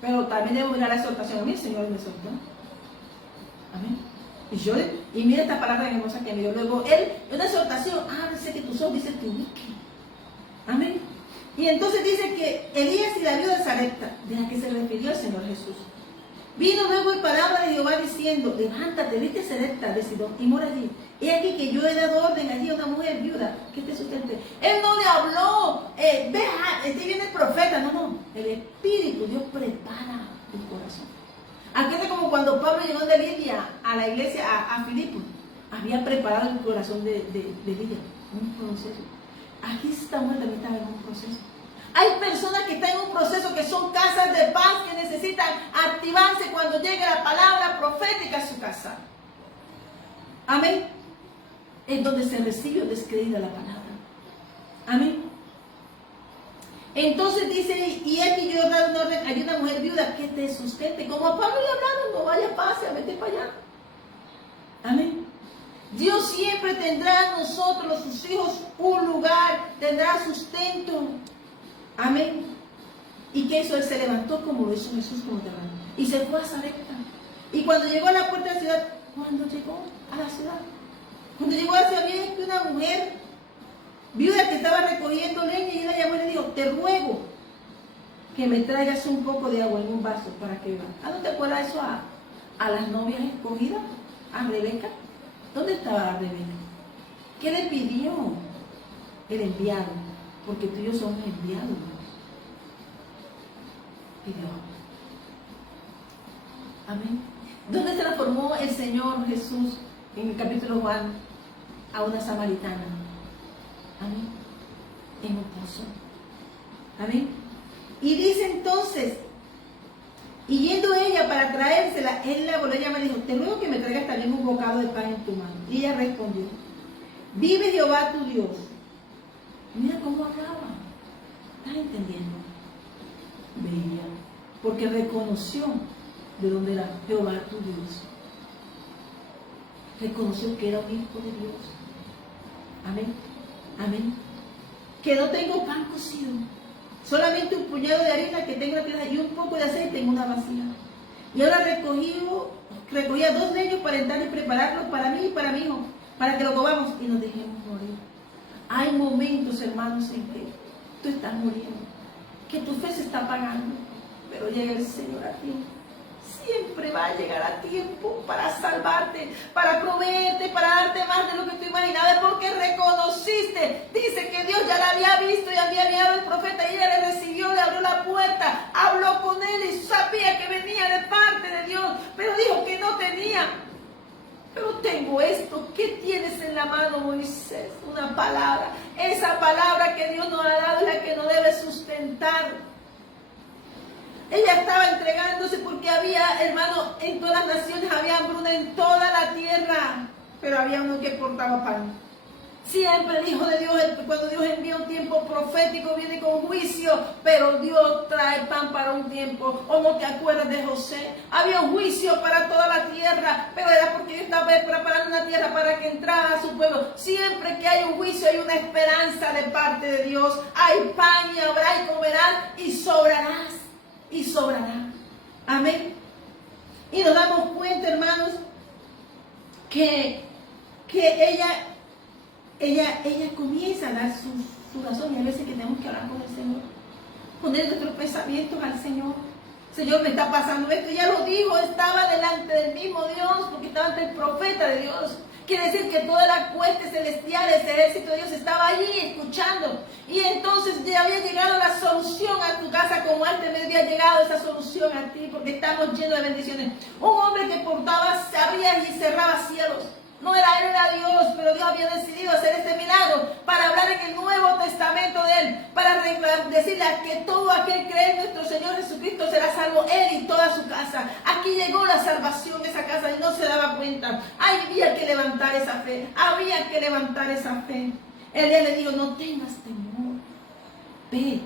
Pero también debemos mirar la exhortación. A mí el Señor me exhortó. Amén. Y mira esta palabra hermosa que me dio. Luego, él, una exhortación, dice que tus ojos dicen que ubique. Amén. Y entonces dice que Elías y la viuda de Sarepta, de la que se refirió el Señor Jesús. Vino luego y palabra de Jehová diciendo, levántate, vete a Sarepta de Sidón y mora allí. He aquí que yo he dado orden allí a una mujer viuda que te sustente. Él no le habló, este viene el profeta, no. El Espíritu, Dios prepara el corazón. Aquí es como cuando Pablo llegó de Lidia a la iglesia, a Filipo. Había preparado el corazón de Lidia, un proceso. Aquí estamos también en un proceso. Hay personas que están en un proceso que son casas de paz que necesitan activarse cuando llegue la palabra profética a su casa. Amén. Es donde se recibe o descreída la palabra. Amén. Entonces dice, y aquí yo he dado un orden, hay una mujer viuda que te sustente. Como a Pablo le hablaron, no vaya, pase, vete para allá. Amén. Dios siempre tendrá a nosotros, sus hijos, un lugar, tendrá sustento. Amén. ¿Y qué hizo? Él se levantó como lo hizo Jesús como terreno. Y se fue a Sarepta. Y cuando llegó a la puerta de la ciudad, cuando llegó a la ciudad, había una mujer viuda que estaba recogiendo leña y él la llamó y le dijo, te ruego que me traigas un poco de agua en un vaso para que beba. ¿No te acuerdas eso a las novias escogidas? A Rebeca. ¿Dónde estaba Rebeca? ¿Qué le pidió el enviado? Porque tú y yo somos enviados. Pidió. Amén. ¿Dónde se transformó el Señor Jesús en el capítulo Juan a una samaritana? Amén. En un pozo. Amén. Y dice entonces, y yendo ella para traérsela, él la volvió a llamar y dijo, te ruego que me traigas también un bocado de pan en tu mano. Y ella respondió, vive Jehová tu Dios. Mira cómo hablaba. ¿Estás entendiendo? Veía. Porque reconoció de dónde era Jehová tu Dios. Reconoció que era un hijo de Dios. Amén. Amén. Que no tengo pan cocido. Solamente un puñado de harina que tengo en la tierra y un poco de aceite en una vasija. Y ahora recogía 2 leños para entrar y prepararlos para mí y para mi hijo, para que lo comamos y nos dejemos morir. Hay momentos, hermanos, en que tú estás muriendo, que tu fe se está apagando, pero llega el Señor a ti. Siempre va a llegar a tiempo para salvarte, para proveerte, para darte más de lo que tú imaginabas, porque reconociste. Dice que Dios ya la había visto y había enviado al profeta y ella le recibió, le abrió la puerta, habló con él y sabía que venía de parte de Dios, pero dijo que no tenía. Pero tengo esto. ¿Qué tienes en la mano, Moisés? Una palabra. Esa palabra que Dios nos ha dado es la que nos debe sustentar. Ella estaba entregándose porque había, hermano, en todas las naciones había hambruna en toda la tierra, pero había uno que portaba pan. Siempre el Hijo de Dios, cuando Dios envía un tiempo profético, viene con juicio, pero Dios trae pan para un tiempo. ¿O no te acuerdas de José? Había un juicio para toda la tierra, pero era porque Dios estaba preparando una tierra para que entrara a su pueblo. Siempre que hay un juicio hay una esperanza de parte de Dios. Hay pan y habrá y comerás y sobrarás. Y sobrará. Amén. Y nos damos cuenta, hermanos, que ella comienza a dar su razón. Y a veces que tenemos que hablar con el Señor, poner nuestros pensamientos al Señor. Señor, me está pasando esto. Ya lo dijo, estaba delante del mismo Dios, porque estaba ante el profeta de Dios. Quiere decir que toda la hueste celestial, ese ejército de Dios estaba allí escuchando. Y entonces ya había llegado la solución a tu casa, como antes me había llegado esa solución a ti, porque estamos llenos de bendiciones. Un hombre que portaba, abría y cerraba cielos. No era él, era Dios, pero Dios había decidido hacer este milagro para hablar en el Nuevo Testamento de él, para decirle que todo aquel que cree en nuestro Señor Jesucristo será salvo, él y toda su casa. Aquí llegó la salvación a esa casa y no se daba cuenta. Había que levantar esa fe, había que levantar esa fe. Él le dijo, no tengas temor, ve,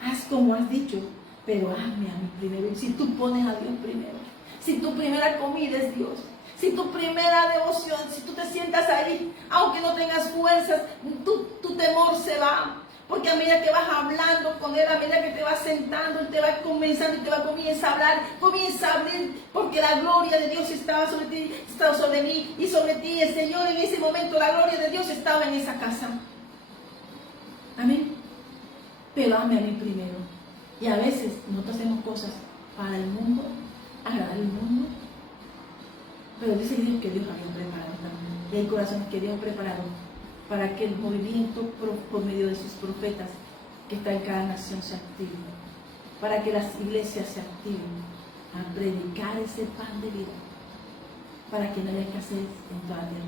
haz como has dicho, pero hazme a mí primero. Y si tú pones a Dios primero, si tu primera comida es Dios, si tu primera devoción, si tú te sientas ahí, aunque no tengas fuerzas, tu temor se va. Porque a medida que vas hablando con Él, a medida que te vas sentando, Él te va comenzando y te va a comenzar a hablar, comienza a abrir, porque la gloria de Dios estaba sobre ti, estaba sobre mí y sobre ti. El Señor en ese momento, la gloria de Dios estaba en esa casa. Amén. Pero hazme a mí primero. Y a veces nosotros hacemos cosas para el mundo, agradar al mundo. Pero dice Dios que Dios había preparado también. Y hay corazones que Dios ha preparado para que el movimiento por medio de sus profetas que está en cada nación se active. Para que las iglesias se activen a predicar ese pan de vida. Para que no haya escasez en toda la tierra.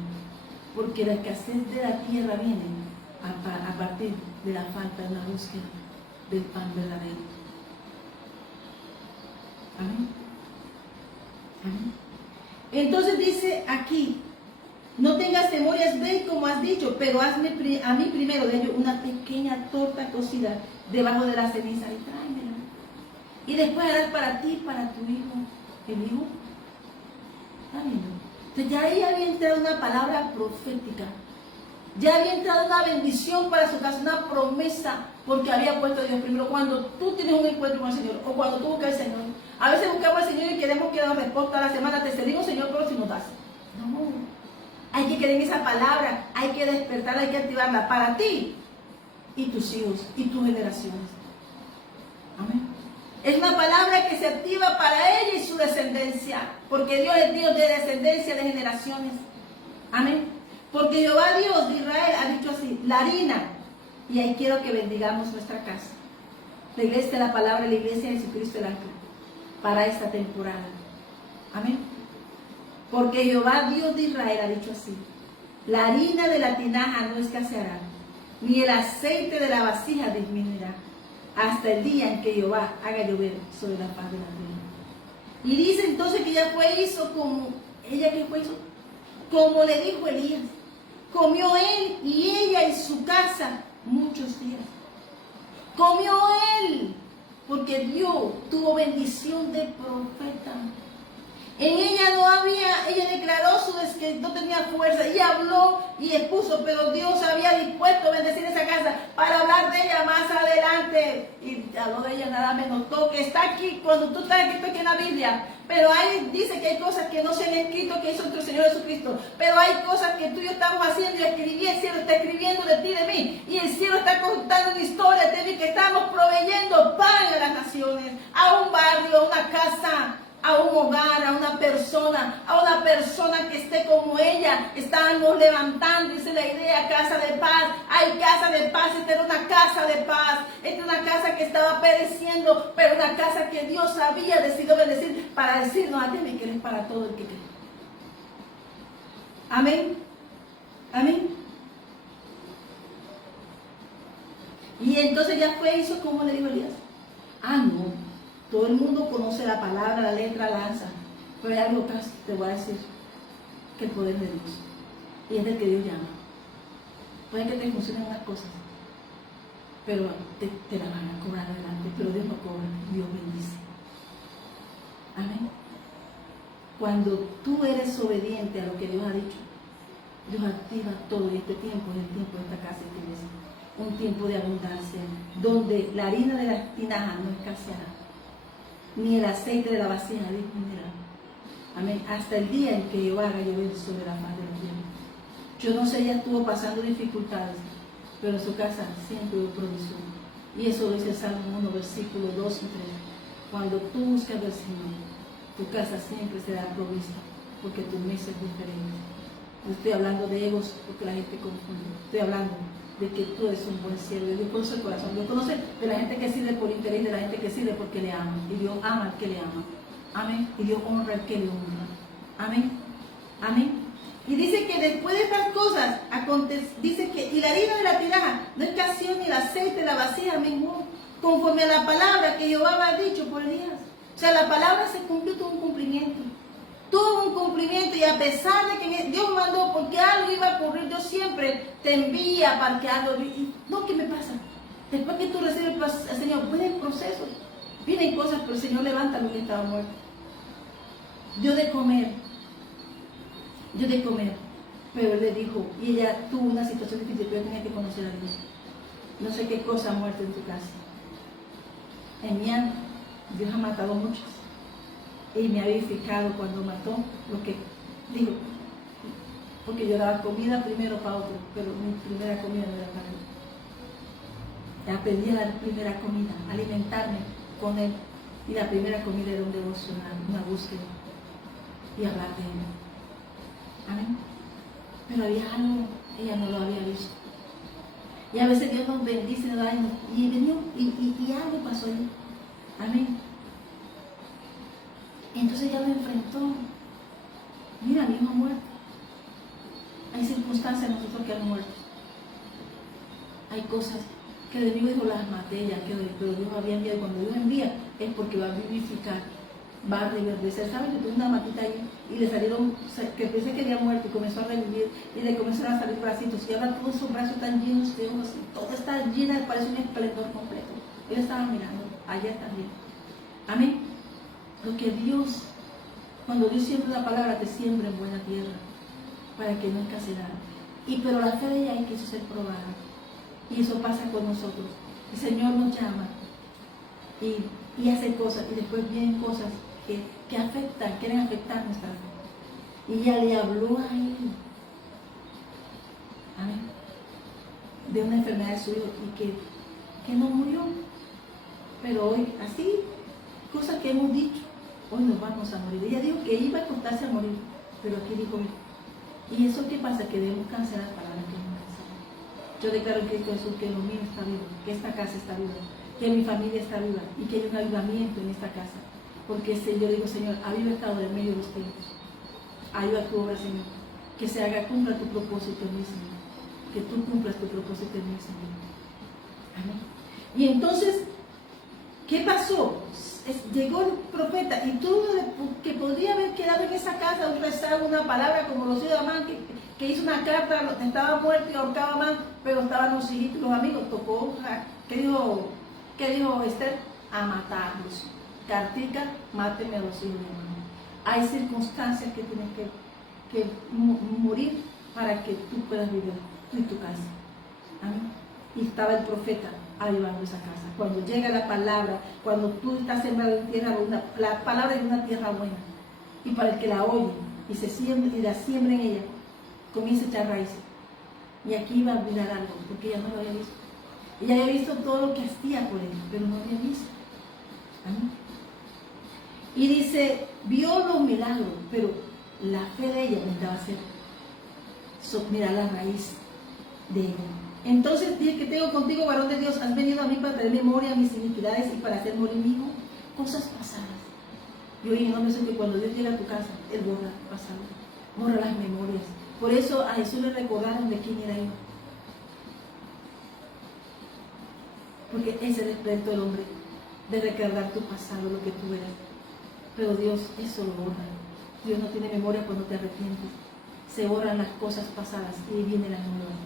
Porque la escasez de la tierra viene a partir de la falta de una búsqueda del pan verdadero. Amén. Amén. Entonces dice aquí, no tengas temor, ve como has dicho, pero hazme a mí primero de ello una pequeña torta cocida debajo de la ceniza y tráemela. Y después harás para ti, para tu hijo. ¿El hijo? ¿Está viendo? Entonces ya ahí había entrado una palabra profética. Ya había entrado una bendición para su casa, una promesa, porque había puesto a Dios primero. Cuando tú tienes un encuentro con el Señor, o cuando tú buscas al Señor, a veces buscamos al Señor y queremos que nos responda a la semana, te servimos, Señor, pero si nos das. No, hay que creer en esa palabra, hay que despertarla, hay que activarla para ti y tus hijos y tus generaciones. Amén. Es una palabra que se activa para ella y su descendencia, porque Dios es Dios de descendencia, de generaciones. Amén. Porque Jehová Dios de Israel ha dicho así, la harina, y ahí quiero que bendigamos nuestra casa. La iglesia de la palabra, la iglesia de Jesucristo el ángel, para esta temporada. Amén. Porque Jehová Dios de Israel ha dicho así: la harina de la tinaja no escaseará, ni el aceite de la vasija disminuirá, hasta el día en que Jehová haga llover sobre la faz de la tierra. Y dice entonces que ella hizo como, ¿ella qué fue hizo? Como le dijo Elías. Comió él y ella en su casa muchos días. Comió él, porque Dios tuvo bendición de profeta. En ella no había, ella declaró que no tenía fuerza y habló y expuso, pero Dios había dispuesto a bendecir esa casa para hablar de ella más adelante. Y habló de ella nada menos, todo que está aquí, cuando tú estás escrito aquí en la Biblia. Pero ahí dice que hay cosas que no se han escrito que hizo nuestro Señor Jesucristo. Pero hay cosas que tú y yo estamos haciendo y escribí, el cielo está escribiendo de ti y de mí. Y el cielo está contando una historia de mí que estamos proveyendo pan a las naciones, a un barrio, a una casa, a un hogar, a una persona que esté como ella. Estábamos levantando, dice la idea, casa de paz. Hay casa de paz, esta era una casa de paz. Esta era una casa que estaba pereciendo, pero una casa que Dios había decidido bendecir para decirnos a ti que eres para todo el que cree. Amén. Amén. Y entonces ya hizo como le dijo Elías. No. Todo el mundo conoce la palabra, la letra, la lanza. Pero hay algo que te voy a decir, que el poder de Dios. Y es del que Dios llama. Puede que te funcionen unas cosas, pero te la van a cobrar adelante. Pero Dios no cobra, Dios bendice. Amén. Cuando tú eres obediente a lo que Dios ha dicho, Dios activa todo. Y este tiempo es el tiempo de esta casa de iglesia. Un tiempo de abundancia, donde la harina de la tinaja no escaseará, ni el aceite de la vasija disminuirá. Amén. Hasta el día en que Jehová haga llover sobre la faz de la tierra. Yo no sé, ella estuvo pasando dificultades, pero en su casa siempre hubo provisión. Y eso lo dice el Salmo 1, versículos 2 y 3. Cuando tú buscas al Señor, tu casa siempre será provista, porque tu mesa es diferente. No estoy hablando de egos, porque la gente confunde. Estoy hablando de que tú eres un buen siervo. Dios conoce el corazón. Dios conoce de la gente que sirve por interés, de la gente que sirve porque le ama. Y Dios ama al que le ama. Amén. Y Dios honra al que le honra. Amén. Amén. Y dice que después de estas cosas, dice que, y la harina de la tinaja no escaseó, ni el aceite de la vasija menguó, conforme a la palabra que Jehová había dicho por Elías. O sea, la palabra se cumplió, tuvo un cumplimiento. Tuvo un cumplimiento, y a pesar de que Dios mandó, porque algo iba a ocurrir, Dios siempre te envía para que algo. No, ¿qué me pasa? Después que tú recibes al Señor, vienen procesos, vienen cosas, pero el Señor levanta lo que estaba muerto. Dio de comer, pero Él le dijo, y ella tuvo una situación difícil, pero tenía que conocer a Dios. No sé qué cosa ha muerto en tu casa. En mi alma, Dios ha matado muchas. Y me ha vivificado cuando mató lo que digo, porque yo daba comida primero para otro, pero mi primera comida no era para él. Aprendí a dar primera comida, alimentarme con él, y la primera comida era un devocional, una búsqueda y hablar de él. Amén. Pero había algo, ella no lo había visto. Y a veces Dios nos bendice, nos da y algo pasó allí. Amén. Entonces ella lo enfrentó. Mira, mi hijo ha muerto. Hay circunstancias en nosotros que han muerto. Hay cosas que el enemigo dijo, las maté, ya quedó, pero Dios había enviado. Cuando Dios envía es porque va a vivificar, va a reverdecer. ¿Saben que tuve una matita ahí y le salieron, que pensé que había muerto y comenzó a revivir y le comenzaron a salir bracitos? Y ahora todos esos brazos están llenos de ojos y todo está lleno, parece un esplendor completo. Él estaba mirando, allá también. Amén. Lo que Dios, cuando Dios siembra la palabra, te siembra en buena tierra, para que no escaseara. Pero la fe de ella ahí quiso ser probada. Y eso pasa con nosotros. El Señor nos llama y hace cosas, y después vienen cosas que afectan, quieren afectar nuestra fe. Y ella le habló a él. Amén. De una enfermedad de su hijo y que no murió. Pero hoy, así, cosas que hemos dicho, hoy nos vamos a morir. Ella dijo que iba a acostarse a morir, pero aquí dijo, ¿y eso qué pasa? Que debemos cancelar palabras que hemos cancelado. Yo declaro en Cristo Jesús que lo mío está vivo, que esta casa está viva, que mi familia está viva y que hay un avivamiento en esta casa. Porque yo le digo, Señor, aviva esta obra en medio de los tiempos. Ayuda a tu obra, Señor. Que se haga, cumpla tu propósito en mí, Señor. Que tú cumplas tu propósito en mí, Señor. Amén. Y entonces, ¿qué pasó? Llegó el profeta y todo que podría haber quedado en esa casa, un rezago, una palabra como los hijos de Amán, que hizo una carta, estaba muerto y ahorcaba a Amán, pero estaban los hijitos, los amigos, tocó, ¿qué dijo Esther? A matarlos. Cartica, máteme a los hijos de Amán. Hay circunstancias que tienen que morir para que tú puedas vivir, tú y tu casa. Amén. Y estaba el profeta ayudando esa casa. Cuando llega la palabra, cuando tú estás sembrado en tierra buena, la palabra es una tierra buena. Y para el que la oye y se siembra, y la siembra en ella, comienza a echar raíces. Y aquí iba a mirar algo, porque ella no lo había visto. Ella había visto todo lo que hacía por él, pero no había visto. Amén. Y dice, vio los milagros, pero la fe de ella necesitaba ser mirar la raíz de ella. Entonces dije que tengo contigo, varón de Dios, has venido a mí para traer memoria a mis iniquidades y para hacer morir mi hijo, cosas pasadas. Y hoy no me sé que cuando Dios llega a tu casa, Él borra el pasado, borra las memorias. Por eso a Jesús le recordaron de quién era Él. Porque ese es el experto del hombre, de recordar tu pasado, lo que tú eras. Pero Dios eso lo borra. Dios no tiene memoria cuando te arrepientes. Se borran las cosas pasadas y viene la nueva.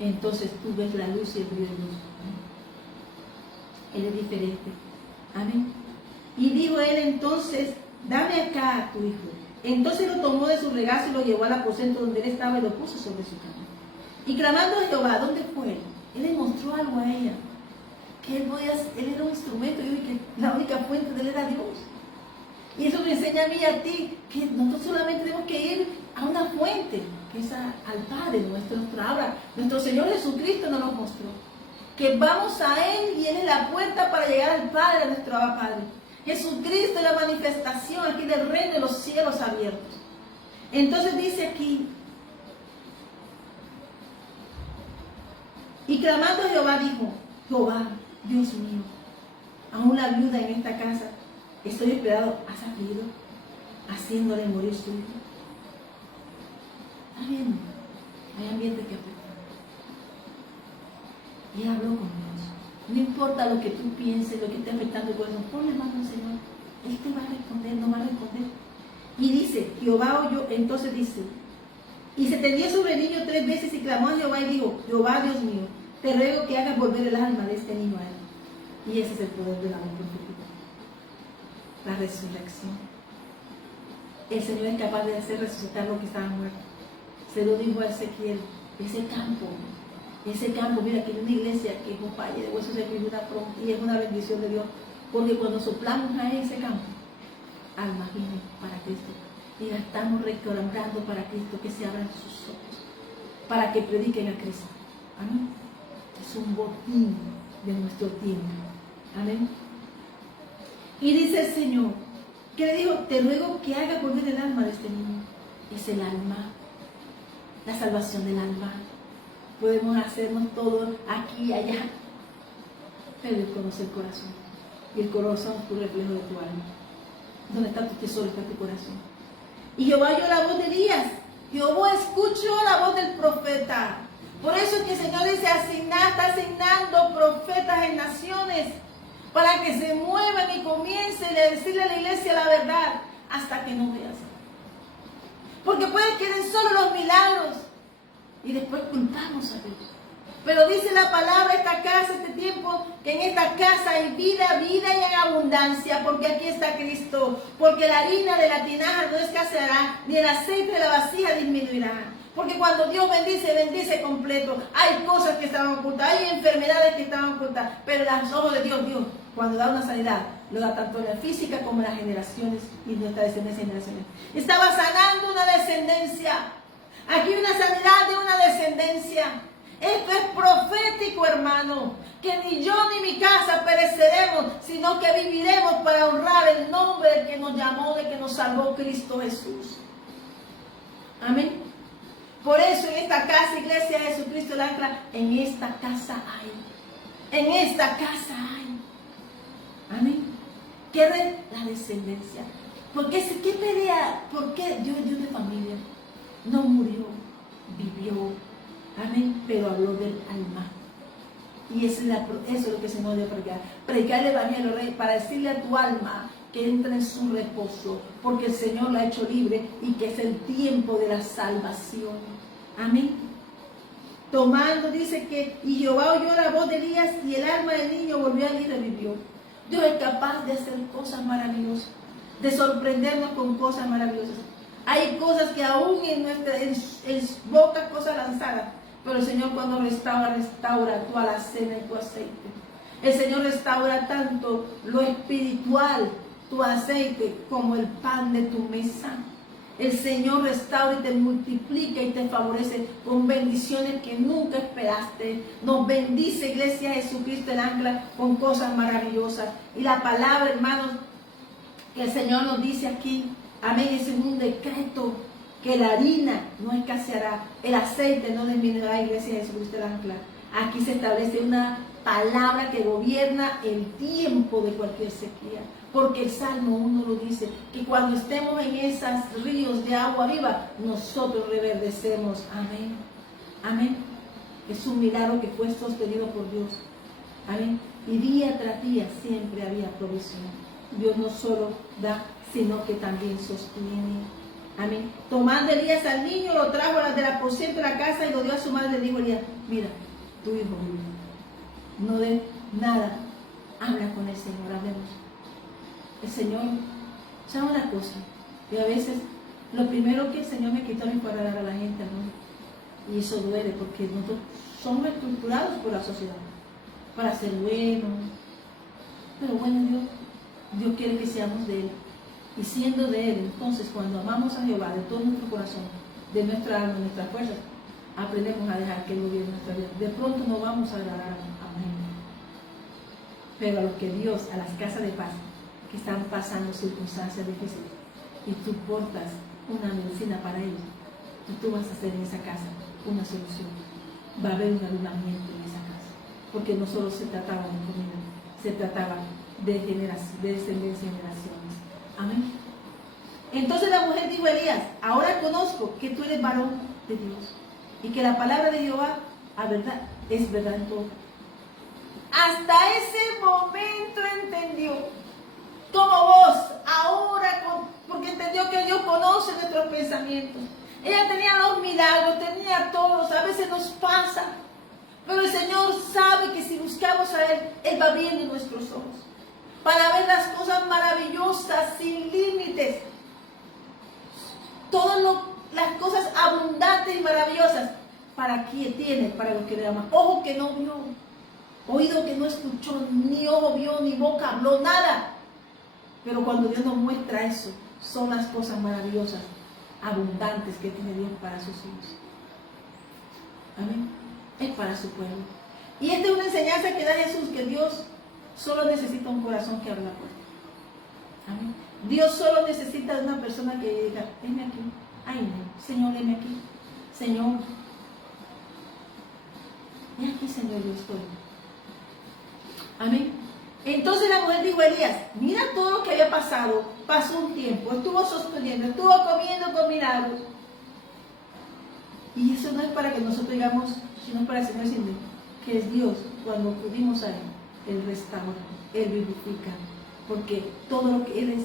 Entonces tú ves la luz y el brillo de Dios. Él es diferente. Amén. Y dijo él entonces, dame acá a tu hijo. Entonces lo tomó de su regazo y lo llevó al aposento donde él estaba y lo puso sobre su cama. Y clamando a Jehová, ¿dónde fue él? Él le mostró algo a ella. Que él era un instrumento y que la única fuente de él era Dios. Y eso me enseña a mí y a ti que nosotros solamente tenemos que ir a una fuente, que es al Padre nuestra obra. Nuestro Señor Jesucristo nos lo mostró. Que vamos a Él y Él es la puerta para llegar al Padre, a nuestro Padre. Jesucristo es la manifestación aquí del reino de los cielos abiertos. Entonces dice aquí, y clamando a Jehová dijo, Jehová, Dios mío, aún la viuda en esta casa, estoy hospedado, ¿has salido haciéndole morir su hijo? ¿Está viendo? Hay ambiente que afecta. Y él habló con Dios. No importa lo que tú pienses, lo que esté afectando el corazón, ponle mano al Señor. Él te va a responder, no va a responder. Y dice, Jehová oyó, entonces dice, y se tendió sobre el niño 3 veces y clamó a Jehová y dijo, Jehová Dios mío, te ruego que hagas volver el alma de este niño a él. Y ese es el poder del amor profético. La resurrección. El Señor es capaz de hacer resucitar lo que estaba muerto. Se lo dijo a Ezequiel, ese campo, mira que hay una iglesia que es un valle de huesos secos y es una bendición de Dios, porque cuando soplamos a ese campo, almas vienen para Cristo y la estamos restaurando para Cristo, que se abran sus ojos, para que prediquen a Cristo. Amén. Es un botín de nuestro tiempo. Amén. Y dice el Señor, que le dijo, te ruego que haga volver el alma de este niño. Es el alma, la salvación del alma. Podemos hacernos todo aquí y allá, pero Él conoce el corazón. Y el corazón es tu reflejo de tu alma. Donde está tu tesoro, está tu corazón. Y Jehová oyó la voz de Elías. Jehová escuchó la voz del profeta. Por eso es que el Señor dice, está asignando profetas en naciones, para que se muevan y comiencen a decirle a la iglesia la verdad, hasta que no veas. Porque puede que den solo los milagros, y después culpamos a Dios. Pero dice la palabra, esta casa, este tiempo, que en esta casa hay vida, vida y en abundancia, porque aquí está Cristo. Porque la harina de la tinaja no escaseará, ni el aceite de la vasija disminuirá. Porque cuando Dios bendice, bendice completo. Hay cosas que estaban ocultas, hay enfermedades que estaban ocultas, pero los ojos de Dios, cuando da una sanidad, lo da tanto en la física como en las generaciones y nuestra descendencia generaciones. Estaba sanando una descendencia. Aquí una sanidad de una descendencia. Esto es profético, hermano, que ni yo ni mi casa pereceremos, sino que viviremos para honrar el nombre del que nos llamó, del que nos salvó, Cristo Jesús. Amén. Por eso en esta casa, iglesia de Jesucristo, la ancla, en esta casa hay. En esta casa hay. Amén. ¿Qué la descendencia? ¿Qué pelea? ¿Por qué Dios de familia? No murió, vivió, amén, pero habló del alma. Y eso es lo que se nos debe predicar. Predicar el evangelio, rey, para decirle a tu alma que entre en su reposo, porque el Señor la ha hecho libre y que es el tiempo de la salvación. Amén. Tomando, dice que, y Jehová oyó la voz de Elías y el alma del niño volvió a él y revivió. Dios es capaz de hacer cosas maravillosas, de sorprendernos con cosas maravillosas. Hay cosas que aún en boca, cosas lanzadas, pero el Señor cuando restaura tu alacena y tu aceite. El Señor restaura tanto lo espiritual, tu aceite, como el pan de tu mesa. El Señor restaura y te multiplica y te favorece con bendiciones que nunca esperaste. Nos bendice, Iglesia Jesucristo el Ancla, con cosas maravillosas. Y la palabra, hermanos, que el Señor nos dice aquí, amén, es un decreto que la harina no escaseará, el aceite no disminuirá, Iglesia Jesucristo el Ancla. Aquí se establece una palabra que gobierna el tiempo de cualquier sequía. Porque el Salmo 1 lo dice, que cuando estemos en esos ríos de agua viva, nosotros reverdecemos. Amén. Amén. Es un milagro que fue sostenido por Dios. Amén. Y día tras día siempre había provisión. Dios no solo da, sino que también sostiene. Amén. Tomando Elías al niño, lo trajo del aposento de la casa y lo dio a su madre. Le dijo Elías, mira, tu hijo vive. No de nada. Habla con el Señor, hablemos. El Señor, ¿sabe una cosa? Que a veces lo primero que el Señor me quitó es para dar a la gente, ¿no? Y eso duele porque nosotros somos estructurados por la sociedad para ser buenos. Pero bueno, Dios quiere que seamos de Él. Y siendo de Él, entonces cuando amamos a Jehová de todo nuestro corazón, de nuestra alma, de nuestras fuerzas, aprendemos a dejar que Él gobierne nuestra vida. De pronto no vamos a agradar a gente, pero a los que Dios, a las casas de paz, que están pasando circunstancias difíciles y tú portas una medicina para ellos, y tú vas a hacer en esa casa una solución. Va a haber un avivamiento en esa casa, porque no solo se trataba de comida, se trataba de descendencia en generaciones. Amén. Entonces la mujer dijo a Elías, ahora conozco que tú eres varón de Dios y que la palabra de Jehová es verdad en todo. Hasta ese momento entendió. Como vos, ahora, porque entendió que Dios conoce nuestros pensamientos. Ella tenía los milagros, tenía todos, a veces nos pasa. Pero el Señor sabe que si buscamos a Él, Él va abriendo nuestros ojos para ver las cosas maravillosas, sin límites. Todas las cosas abundantes y maravillosas. ¿Para quién tiene? Para los que le aman. Ojo que no vio, oído que no escuchó, ni ojo vio, ni boca habló, nada. Pero cuando Dios nos muestra eso, son las cosas maravillosas, abundantes que tiene Dios para sus hijos. Amén. Es para su pueblo. Y esta es una enseñanza que da Jesús, que Dios solo necesita un corazón que abra la puerta. Amén. Dios solo necesita de una persona que diga, heme aquí. Ay, no. Señor, heme aquí. Señor, y aquí, Señor, yo estoy. Amén. Entonces la mujer dijo a Elías, mira todo lo que había pasado. Pasó un tiempo, estuvo sosteniendo, estuvo comiendo con milagros. Y eso no es para que nosotros digamos, sino para el Señor decirle que es Dios. Cuando acudimos a Él, Él restaura, Él vivifica. Porque todo lo que Él es,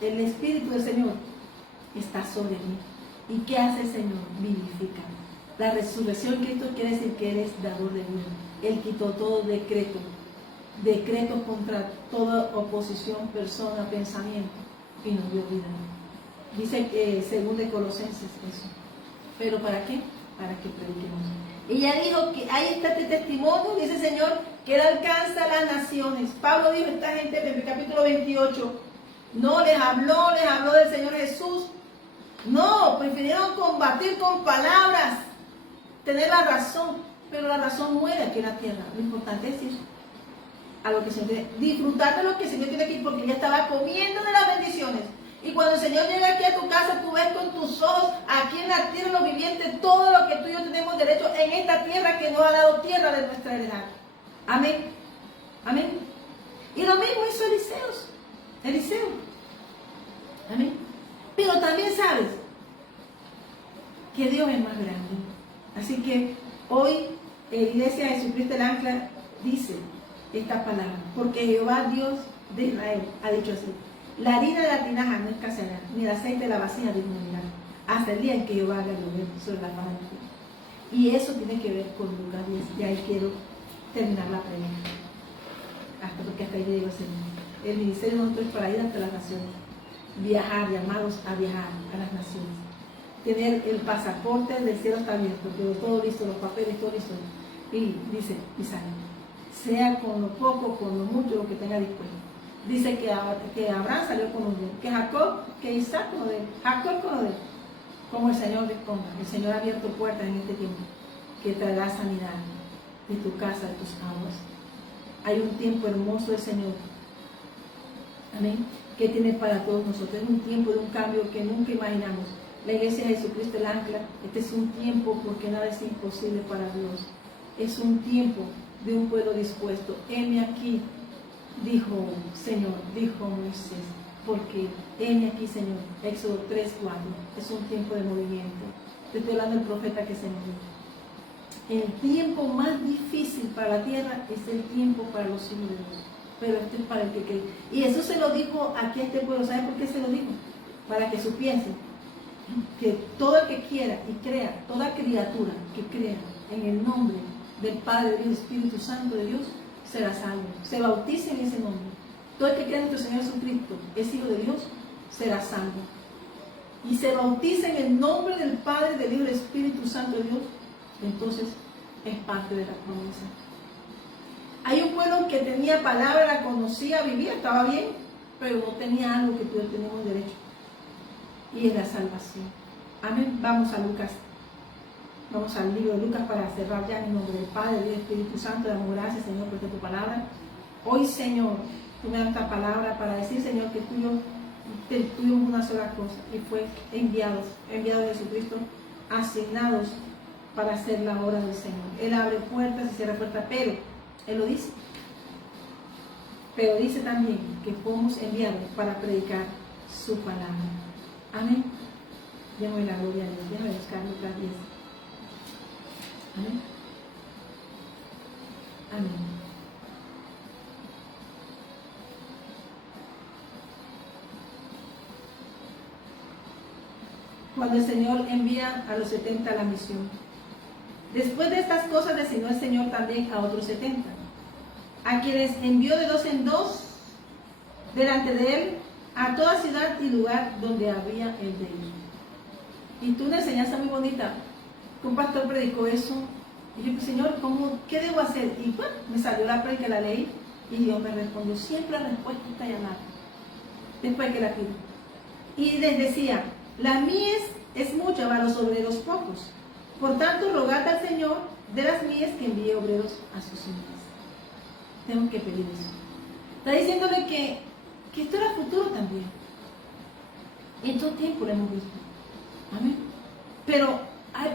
el Espíritu del Señor, está sobre mí. ¿Y qué hace el Señor? Vivifica. La resurrección de Cristo quiere decir que Él es dador de vida. Él quitó todo decreto contra toda oposición, persona, pensamiento, y nos dio vida. Dice que según de Colosenses eso. ¿Pero para qué? Para que prediquemos. Ella dijo que ahí está este testimonio, dice el Señor, que Él alcanza las naciones. Pablo dijo a esta gente en el capítulo 28, no les habló del Señor Jesús. No, prefirieron combatir con palabras, tener la razón, pero la razón muere aquí en la tierra. Lo importante es ir a lo que se Señor, disfrutar de lo que el Señor tiene aquí, porque ya estaba comiendo de las bendiciones. Y cuando el Señor llega aquí a tu casa, tú ves con tus ojos, aquí en la tierra, los vivientes, todo lo que tú y yo tenemos derecho en esta tierra que nos ha dado tierra de nuestra heredad. Amén. Amén. Y lo mismo hizo Eliseos. Eliseo. Amén. Pero también sabes que Dios es más grande. Así que hoy, Iglesia de Jesucristo el Ancla dice esta palabra, porque Jehová Dios de Israel ha dicho así: la harina de la tinaja no escaseará, ni el aceite de la vasija disminuirá, hasta el día en que Jehová haga llover sobre la faz de la tierra. Y eso tiene que ver con Lucas 10. Y ahí quiero terminar la predica, porque hasta ahí llegó el Señor. El ministerio de nosotros es para ir hasta las naciones, viajar, llamados a viajar a las naciones, tener el pasaporte del cielo está abierto, pero todo listo, los papeles, todo listo. Y dice, y sale, sea con lo poco, con lo mucho, lo que tenga dispuesto. Dice que Abraham salió con un que Jacob, que Isaac con lo de él, Jacob con lo de él. Como el Señor disponga, el Señor ha abierto puertas en este tiempo que traerá sanidad de tu casa, de tus aguas. Hay un tiempo hermoso del Señor, amén, que tiene para todos nosotros. Es un tiempo de un cambio que nunca imaginamos. La Iglesia de Jesucristo el Ancla, este es un tiempo porque nada es imposible para Dios. Es un tiempo de un pueblo dispuesto. Heme aquí, dijo Señor, dijo Moisés, porque heme aquí, Señor. Éxodo 3:4. Es un tiempo de movimiento. Te estoy hablando del profeta que se murió. El tiempo más difícil para la tierra es el tiempo para los hijos de Dios. Pero este es para el que cree. Y eso se lo dijo aquí a este pueblo. ¿Saben por qué se lo dijo? Para que supiesen que todo el que quiera y crea, toda criatura que crea en el nombre del Padre, del Espíritu Santo de Dios, será salvo. Se bautice en ese nombre. Todo el que crea en nuestro Señor Jesucristo es hijo de Dios, será salvo. Y se bautiza en el nombre del Padre, del Hijo y del Espíritu Santo de Dios, entonces es parte de la promesa. Hay un pueblo que tenía palabra, la conocía, vivía, estaba bien, pero no tenía algo que todos tenemos derecho, y es la salvación. Amén. Vamos a Lucas. Vamos al libro de Lucas para cerrar ya en el nombre del Padre, del Espíritu Santo. Damos gracias, Señor, por tu palabra. Hoy, Señor, tú me das esta palabra para decir, Señor, que tuyo una sola cosa, y fue enviados Jesucristo, asignados para hacer la obra del Señor. Él abre puertas y cierra puertas, pero Él lo dice. Pero dice también que fuimos enviados para predicar su palabra. Amén. Démosle la gloria a Dios. Déjame buscar Lucas 10. Amén. Amén. Cuando el Señor envía a los 70 a la misión. Después de estas cosas designó el Señor también a otros 70, a quienes envió de 2 en 2 delante de él a toda ciudad y lugar donde había el de ir. Y tú una enseñanza muy bonita, que un pastor predicó eso, y yo, Señor, ¿qué debo hacer? Y bueno, me salió la predica, la leí, y Dios me respondió, siempre la respuesta está llamada, después que la pido. Y les decía, la mies es mucha, para los obreros pocos. Por tanto, rogad al Señor de las mies que envíe obreros a sus mies. Tengo que pedir eso. Está diciéndole que esto era futuro también. En todo tiempo lo hemos visto. Amén. Pero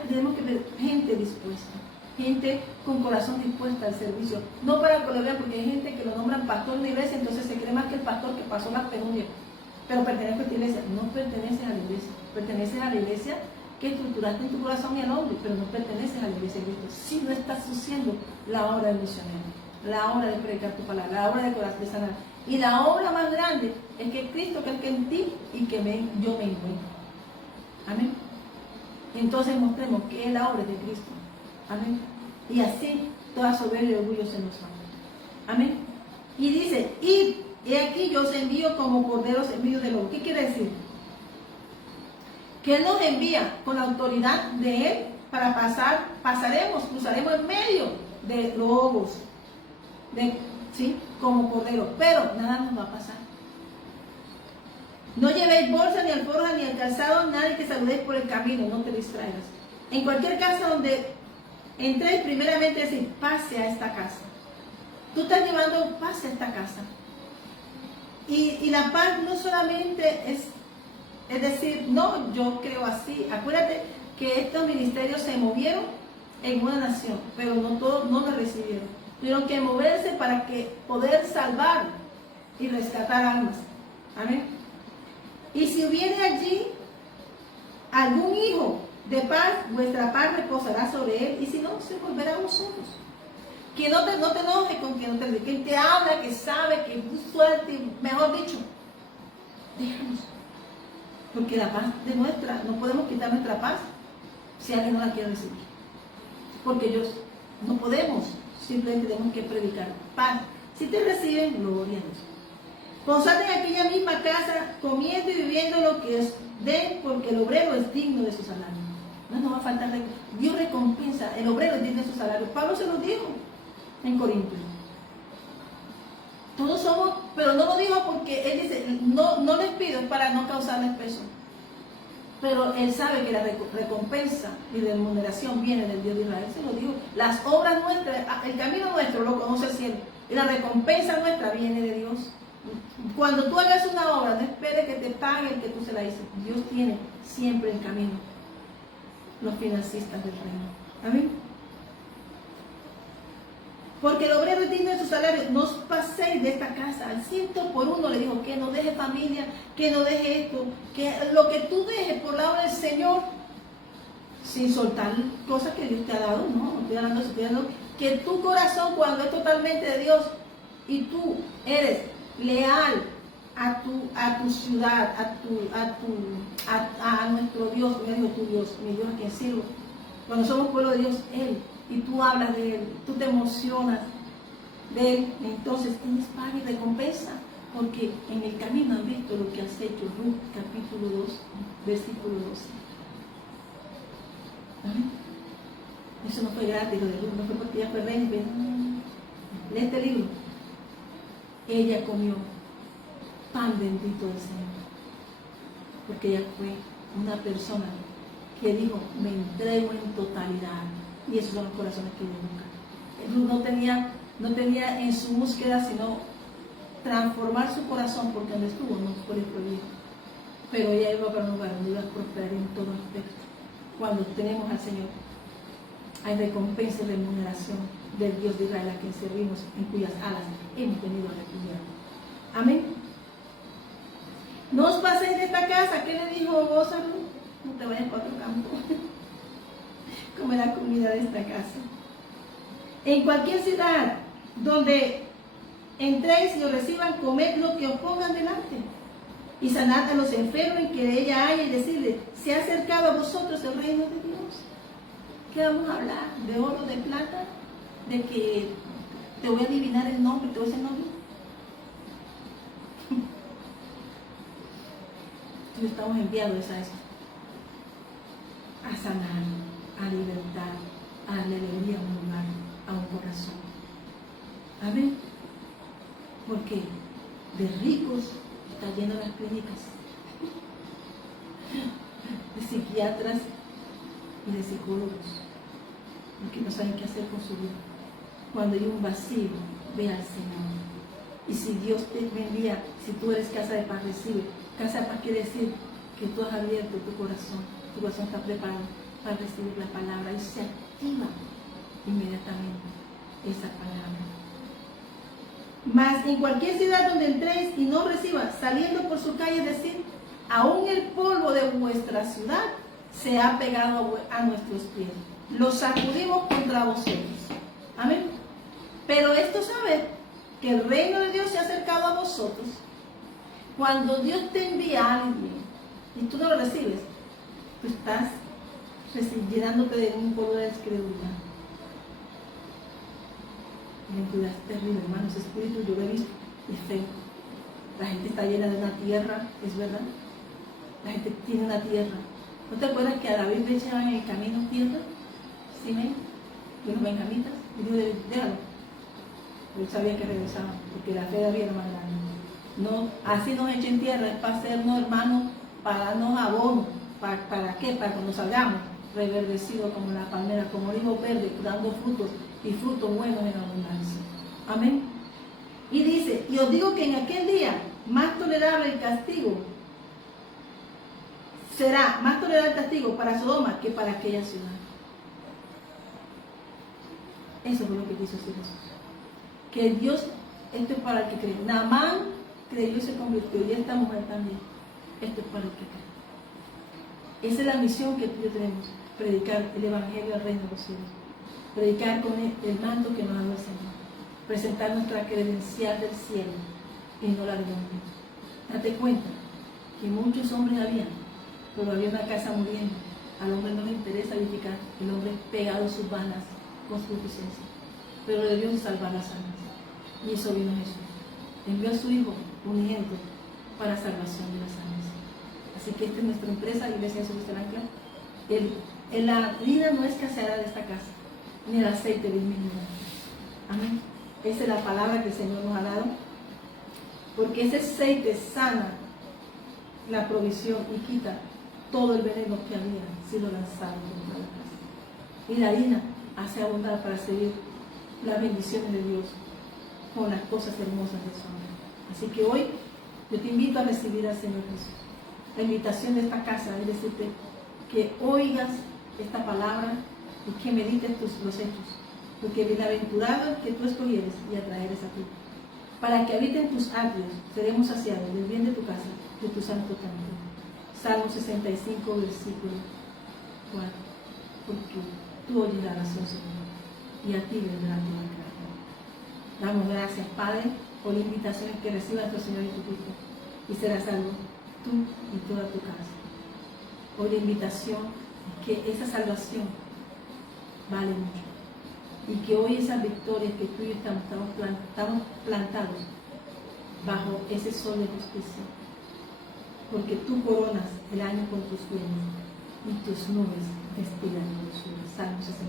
tenemos que ver gente dispuesta. Gente con corazón dispuesta al servicio. No para que lo vean, porque hay gente que lo nombran pastor de la iglesia, entonces se cree más que el pastor que pasó las penurias. Pero pertenece a esta iglesia. No perteneces a la iglesia. Perteneces a la iglesia que estructuraste en tu corazón y al hombre, pero no perteneces a la iglesia de Cristo. Si no estás haciendo la obra del misionero, la obra de predicar tu palabra, la obra de sanar. Y la obra más grande es que Cristo crezca en ti y que yo me encuentre. Amén. Entonces mostremos que es la obra de Cristo. Amén. Y así toda soberbia y orgullo se nos va. Amén. Y dice, y aquí yo os envío como corderos en medio de lobos. ¿Qué quiere decir? Que Él nos envía con la autoridad de Él para cruzaremos en medio de lobos, ¿sí? Como corderos, pero nada nos va a pasar. No llevéis bolsa, ni alforja, ni el calzado, nadie que saludéis por el camino, no te distraigas. En cualquier casa donde entréis, primeramente decir, pase a esta casa. Tú estás llevando paz a esta casa. Y la paz no solamente es decir, no, yo creo así. Acuérdate que estos ministerios se movieron en una nación, pero no todos no lo recibieron. Tuvieron que moverse para poder salvar y rescatar almas. Amén. Y si hubiere allí algún hijo de paz, vuestra paz reposará sobre él, y si no, se volverá a vosotros. Que no te enojes con quien te habla, que sabe, que es muy fuerte, mejor dicho, déjanos. Porque la paz de nuestra, no podemos quitar nuestra paz si alguien no la quiere recibir. Porque ellos no podemos, simplemente tenemos que predicar paz. Si te reciben, gloria a Dios. Posad en aquella misma casa, comiendo y viviendo lo que os den, porque el obrero es digno de su salario. No va a faltar, Dios recompensa, el obrero es digno de su salario. Pablo se lo dijo en Corintios. Todos somos, pero no lo dijo porque él dice, no les pido, es para no causarles peso. Pero él sabe que la recompensa y la remuneración viene del Dios de Israel. Se lo dijo. Las obras nuestras, el camino nuestro lo conoce el cielo. Y la recompensa nuestra viene de Dios. Cuando tú hagas una obra, no esperes que te pague el que tú se la hice. Dios tiene siempre en camino los financistas del reino. Amén. Porque el obrero es digno de su salario. No os paséis de esta casa. Al 100 por 1 le dijo que no deje familia, que no deje esto, que lo que tú dejes por la obra del Señor, sin soltar cosas que Dios te ha dado. No estoy hablando de eso, estoy hablando que tu corazón, cuando es totalmente de Dios y tú eres leal a tu ciudad, a nuestro Dios, me dijo tu Dios, mi Dios a quien sirvo. Cuando somos pueblo de Dios, Él, y tú hablas de Él, tú te emocionas de Él, entonces tienes paga y recompensa, porque en el camino han visto lo que has hecho. Ruth capítulo 2, versículo 12. ¿Amén? Eso no fue gratis, lo de Ruth, no fue porque ella fue reina. Lee este libro. Ella comió pan bendito del Señor, porque ella fue una persona que dijo, me entrego en totalidad. Y esos son los corazones que Dios busca. Ruth no tenía en su búsqueda sino transformar su corazón, porque donde estuvo no fue el prohibido. Pero ella iba para un lugar donde iba a prosperar en todo aspecto. Cuando tenemos al Señor, hay recompensa y remuneración del Dios de Israel a quien servimos, en cuyas alas hemos venido a refugiar. Amén. No os paséis de esta casa. ¿Qué le dijo vos a Ruth? No te vayas para otro campo. Come la comida de esta casa. En cualquier ciudad donde entréis y os reciban, comed lo que os pongan delante. Y sanad a los enfermos en que ella haya, y decirle, se ha acercado a vosotros el reino de Dios. ¿Qué vamos a hablar? ¿De oro, de plata? ¿De que te voy a adivinar el nombre, te voy a decir el nombre? Estamos enviados a eso. A sanar, a libertar, a darle alegría a un lugar, a un corazón. Amén. Porque de ricos está lleno las clínicas, de psiquiatras y de psicólogos, porque no saben qué hacer con su vida. Cuando hay un vacío, ve al Señor. Y si Dios te envía, si tú eres casa de paz, recibe. Casa de paz quiere decir que tú has abierto tu corazón está preparado para recibir la palabra y se activa inmediatamente esa palabra. Mas en cualquier ciudad donde entréis y no recibas, saliendo por su calle, decir, aún el polvo de vuestra ciudad se ha pegado a nuestros pies. Lo sacudimos contra vosotros. Amén. Pero esto sabe que el reino de Dios se ha acercado a vosotros. Cuando Dios te envía a alguien y tú no lo recibes, tú estás llenándote de un polvo de incredulidad. La incredulidad es terrible, hermanos. Espíritu, yo lo he visto, es feo. La gente está llena de una tierra, es verdad. La gente tiene una tierra. ¿No te acuerdas que a David le echaban en el camino tierra? ¿Sí, men? Y los benjamitas. Y dijo, déjalo. Él sabía que regresaban, porque la fe de David era más grande. No, así nos echen tierra, es para hacernos hermanos, para darnos abono. ¿Para qué? Para cuando salgamos, reverdecidos como la palmera, como olivo verde, dando frutos y frutos buenos en abundancia. Amén. Y dice, y os digo que en aquel día más tolerable el castigo será, más tolerable el castigo para Sodoma que para aquella ciudad. Eso fue lo que quiso decir Jesús. Que Dios, esto es para el que cree. Naamán creyó y se convirtió, y esta mujer también. Esto es para el que cree. Esa es la misión que tú y yo tenemos, predicar el Evangelio del Reino de los Cielos, predicar con el manto que nos ha dado el Señor, presentar nuestra credencial del cielo y no la del hombre. Date cuenta que muchos hombres habían, pero había una casa muriendo. Al hombre no le interesa edificar, el hombre es pegado a sus vanas concupiscencias, pero de Dios salvar las almas. Y eso vino Jesús. Envió a su Hijo unigénito para salvación de las almas. Así que esta es nuestra empresa, Iglesia Jesús del Ancla. La vida no escaseará de esta casa, ni el aceite disminuirá. Amén. Esa es la palabra que el Señor nos ha dado, porque ese aceite sana la provisión y quita todo el veneno que había sido lanzado contra la casa. Y la harina hace abundar para seguir las bendiciones de Dios con las cosas hermosas de su amor. Así que hoy yo te invito a recibir al Señor Jesús. La invitación de esta casa es decirte que oigas esta palabra y que medites los hechos, porque bienaventurado es que tú escogieres y atraeres a ti, para que habiten tus atrios, seremos saciados del bien de tu casa, de tu santo templo. Salmo 65, versículo 4. Porque tú oyes la oración, Señor, y a ti vendrá tu gracia. Damos gracias, Padre, por la invitación que reciba nuestro Señor Jesucristo, y serás salvo tú y toda tu casa. Hoy la invitación es que esa salvación vale mucho, y que hoy esas victorias que tú y yo estamos plantados bajo ese sol de justicia, porque tú coronas el año con tus bienes y tus nubes destilan con los suelos. Salmo 65.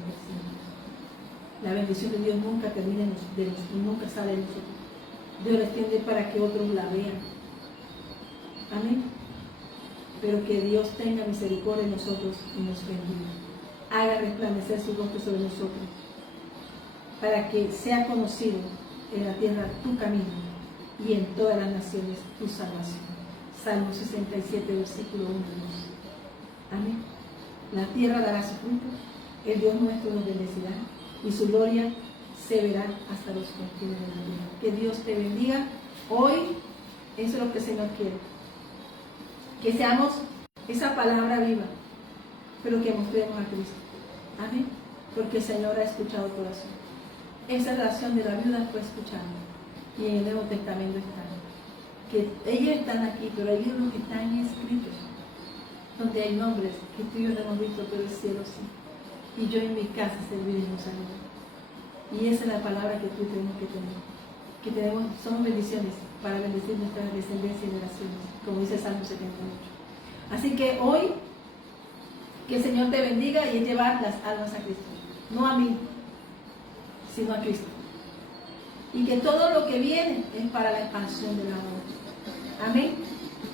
La bendición de Dios nunca termina y nunca sale de nosotros. Dios la extiende para que otros la vean. Amén. Pero que Dios tenga misericordia de nosotros y nos bendiga. Haga resplandecer su rostro sobre nosotros, para que sea conocido en la tierra tu camino y en todas las naciones tu salvación. Salmo 67, versículo 1 y 2. Amén. La tierra dará su fruto, el Dios nuestro nos bendecirá y su gloria se verá hasta los confines de la tierra. Que Dios te bendiga. Hoy, eso es lo que el Señor quiere. Que seamos esa palabra viva, pero que mostremos a Cristo. Amén. Porque el Señor ha escuchado el corazón. Esa oración de la viuda fue escuchada y en el Nuevo Testamento está. Que ellos están aquí, pero hay libros que están escritos, donde hay nombres que tú y yo no hemos visto, pero el cielo sí. Y yo en mi casa serviremos a Dios. Y esa es la palabra que tú tenemos que tener. Que somos bendiciones para bendecir nuestra descendencia y generaciones, como dice el Salmo 78. Así que hoy, que el Señor te bendiga y es llevar las almas a Cristo. No a mí, sino a Cristo. Y que todo lo que viene es para la expansión de la obra. Amén.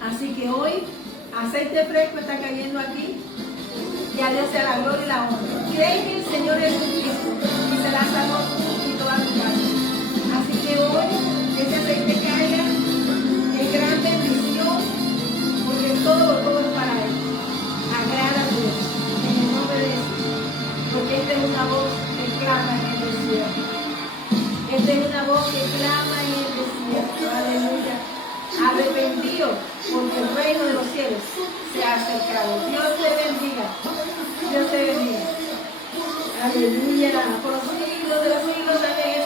Así que hoy aceite fresco está cayendo aquí y a Dios sea la gloria y la honra. Cree que el Señor es Cristo y será salvo tú y toda tu casa. Así que hoy ese aceite caiga en gran bendición, porque todo es para Él. Agrada a Dios en el nombre de Jesús, porque esta es una voz que clama en el desierto. Esta es una voz que clama en el desierto. Aleluya. Arrepentido, porque el reino de los cielos se ha acercado. Dios te bendiga. Dios te bendiga. Aleluya. Por los siglos de los siglos. Amén.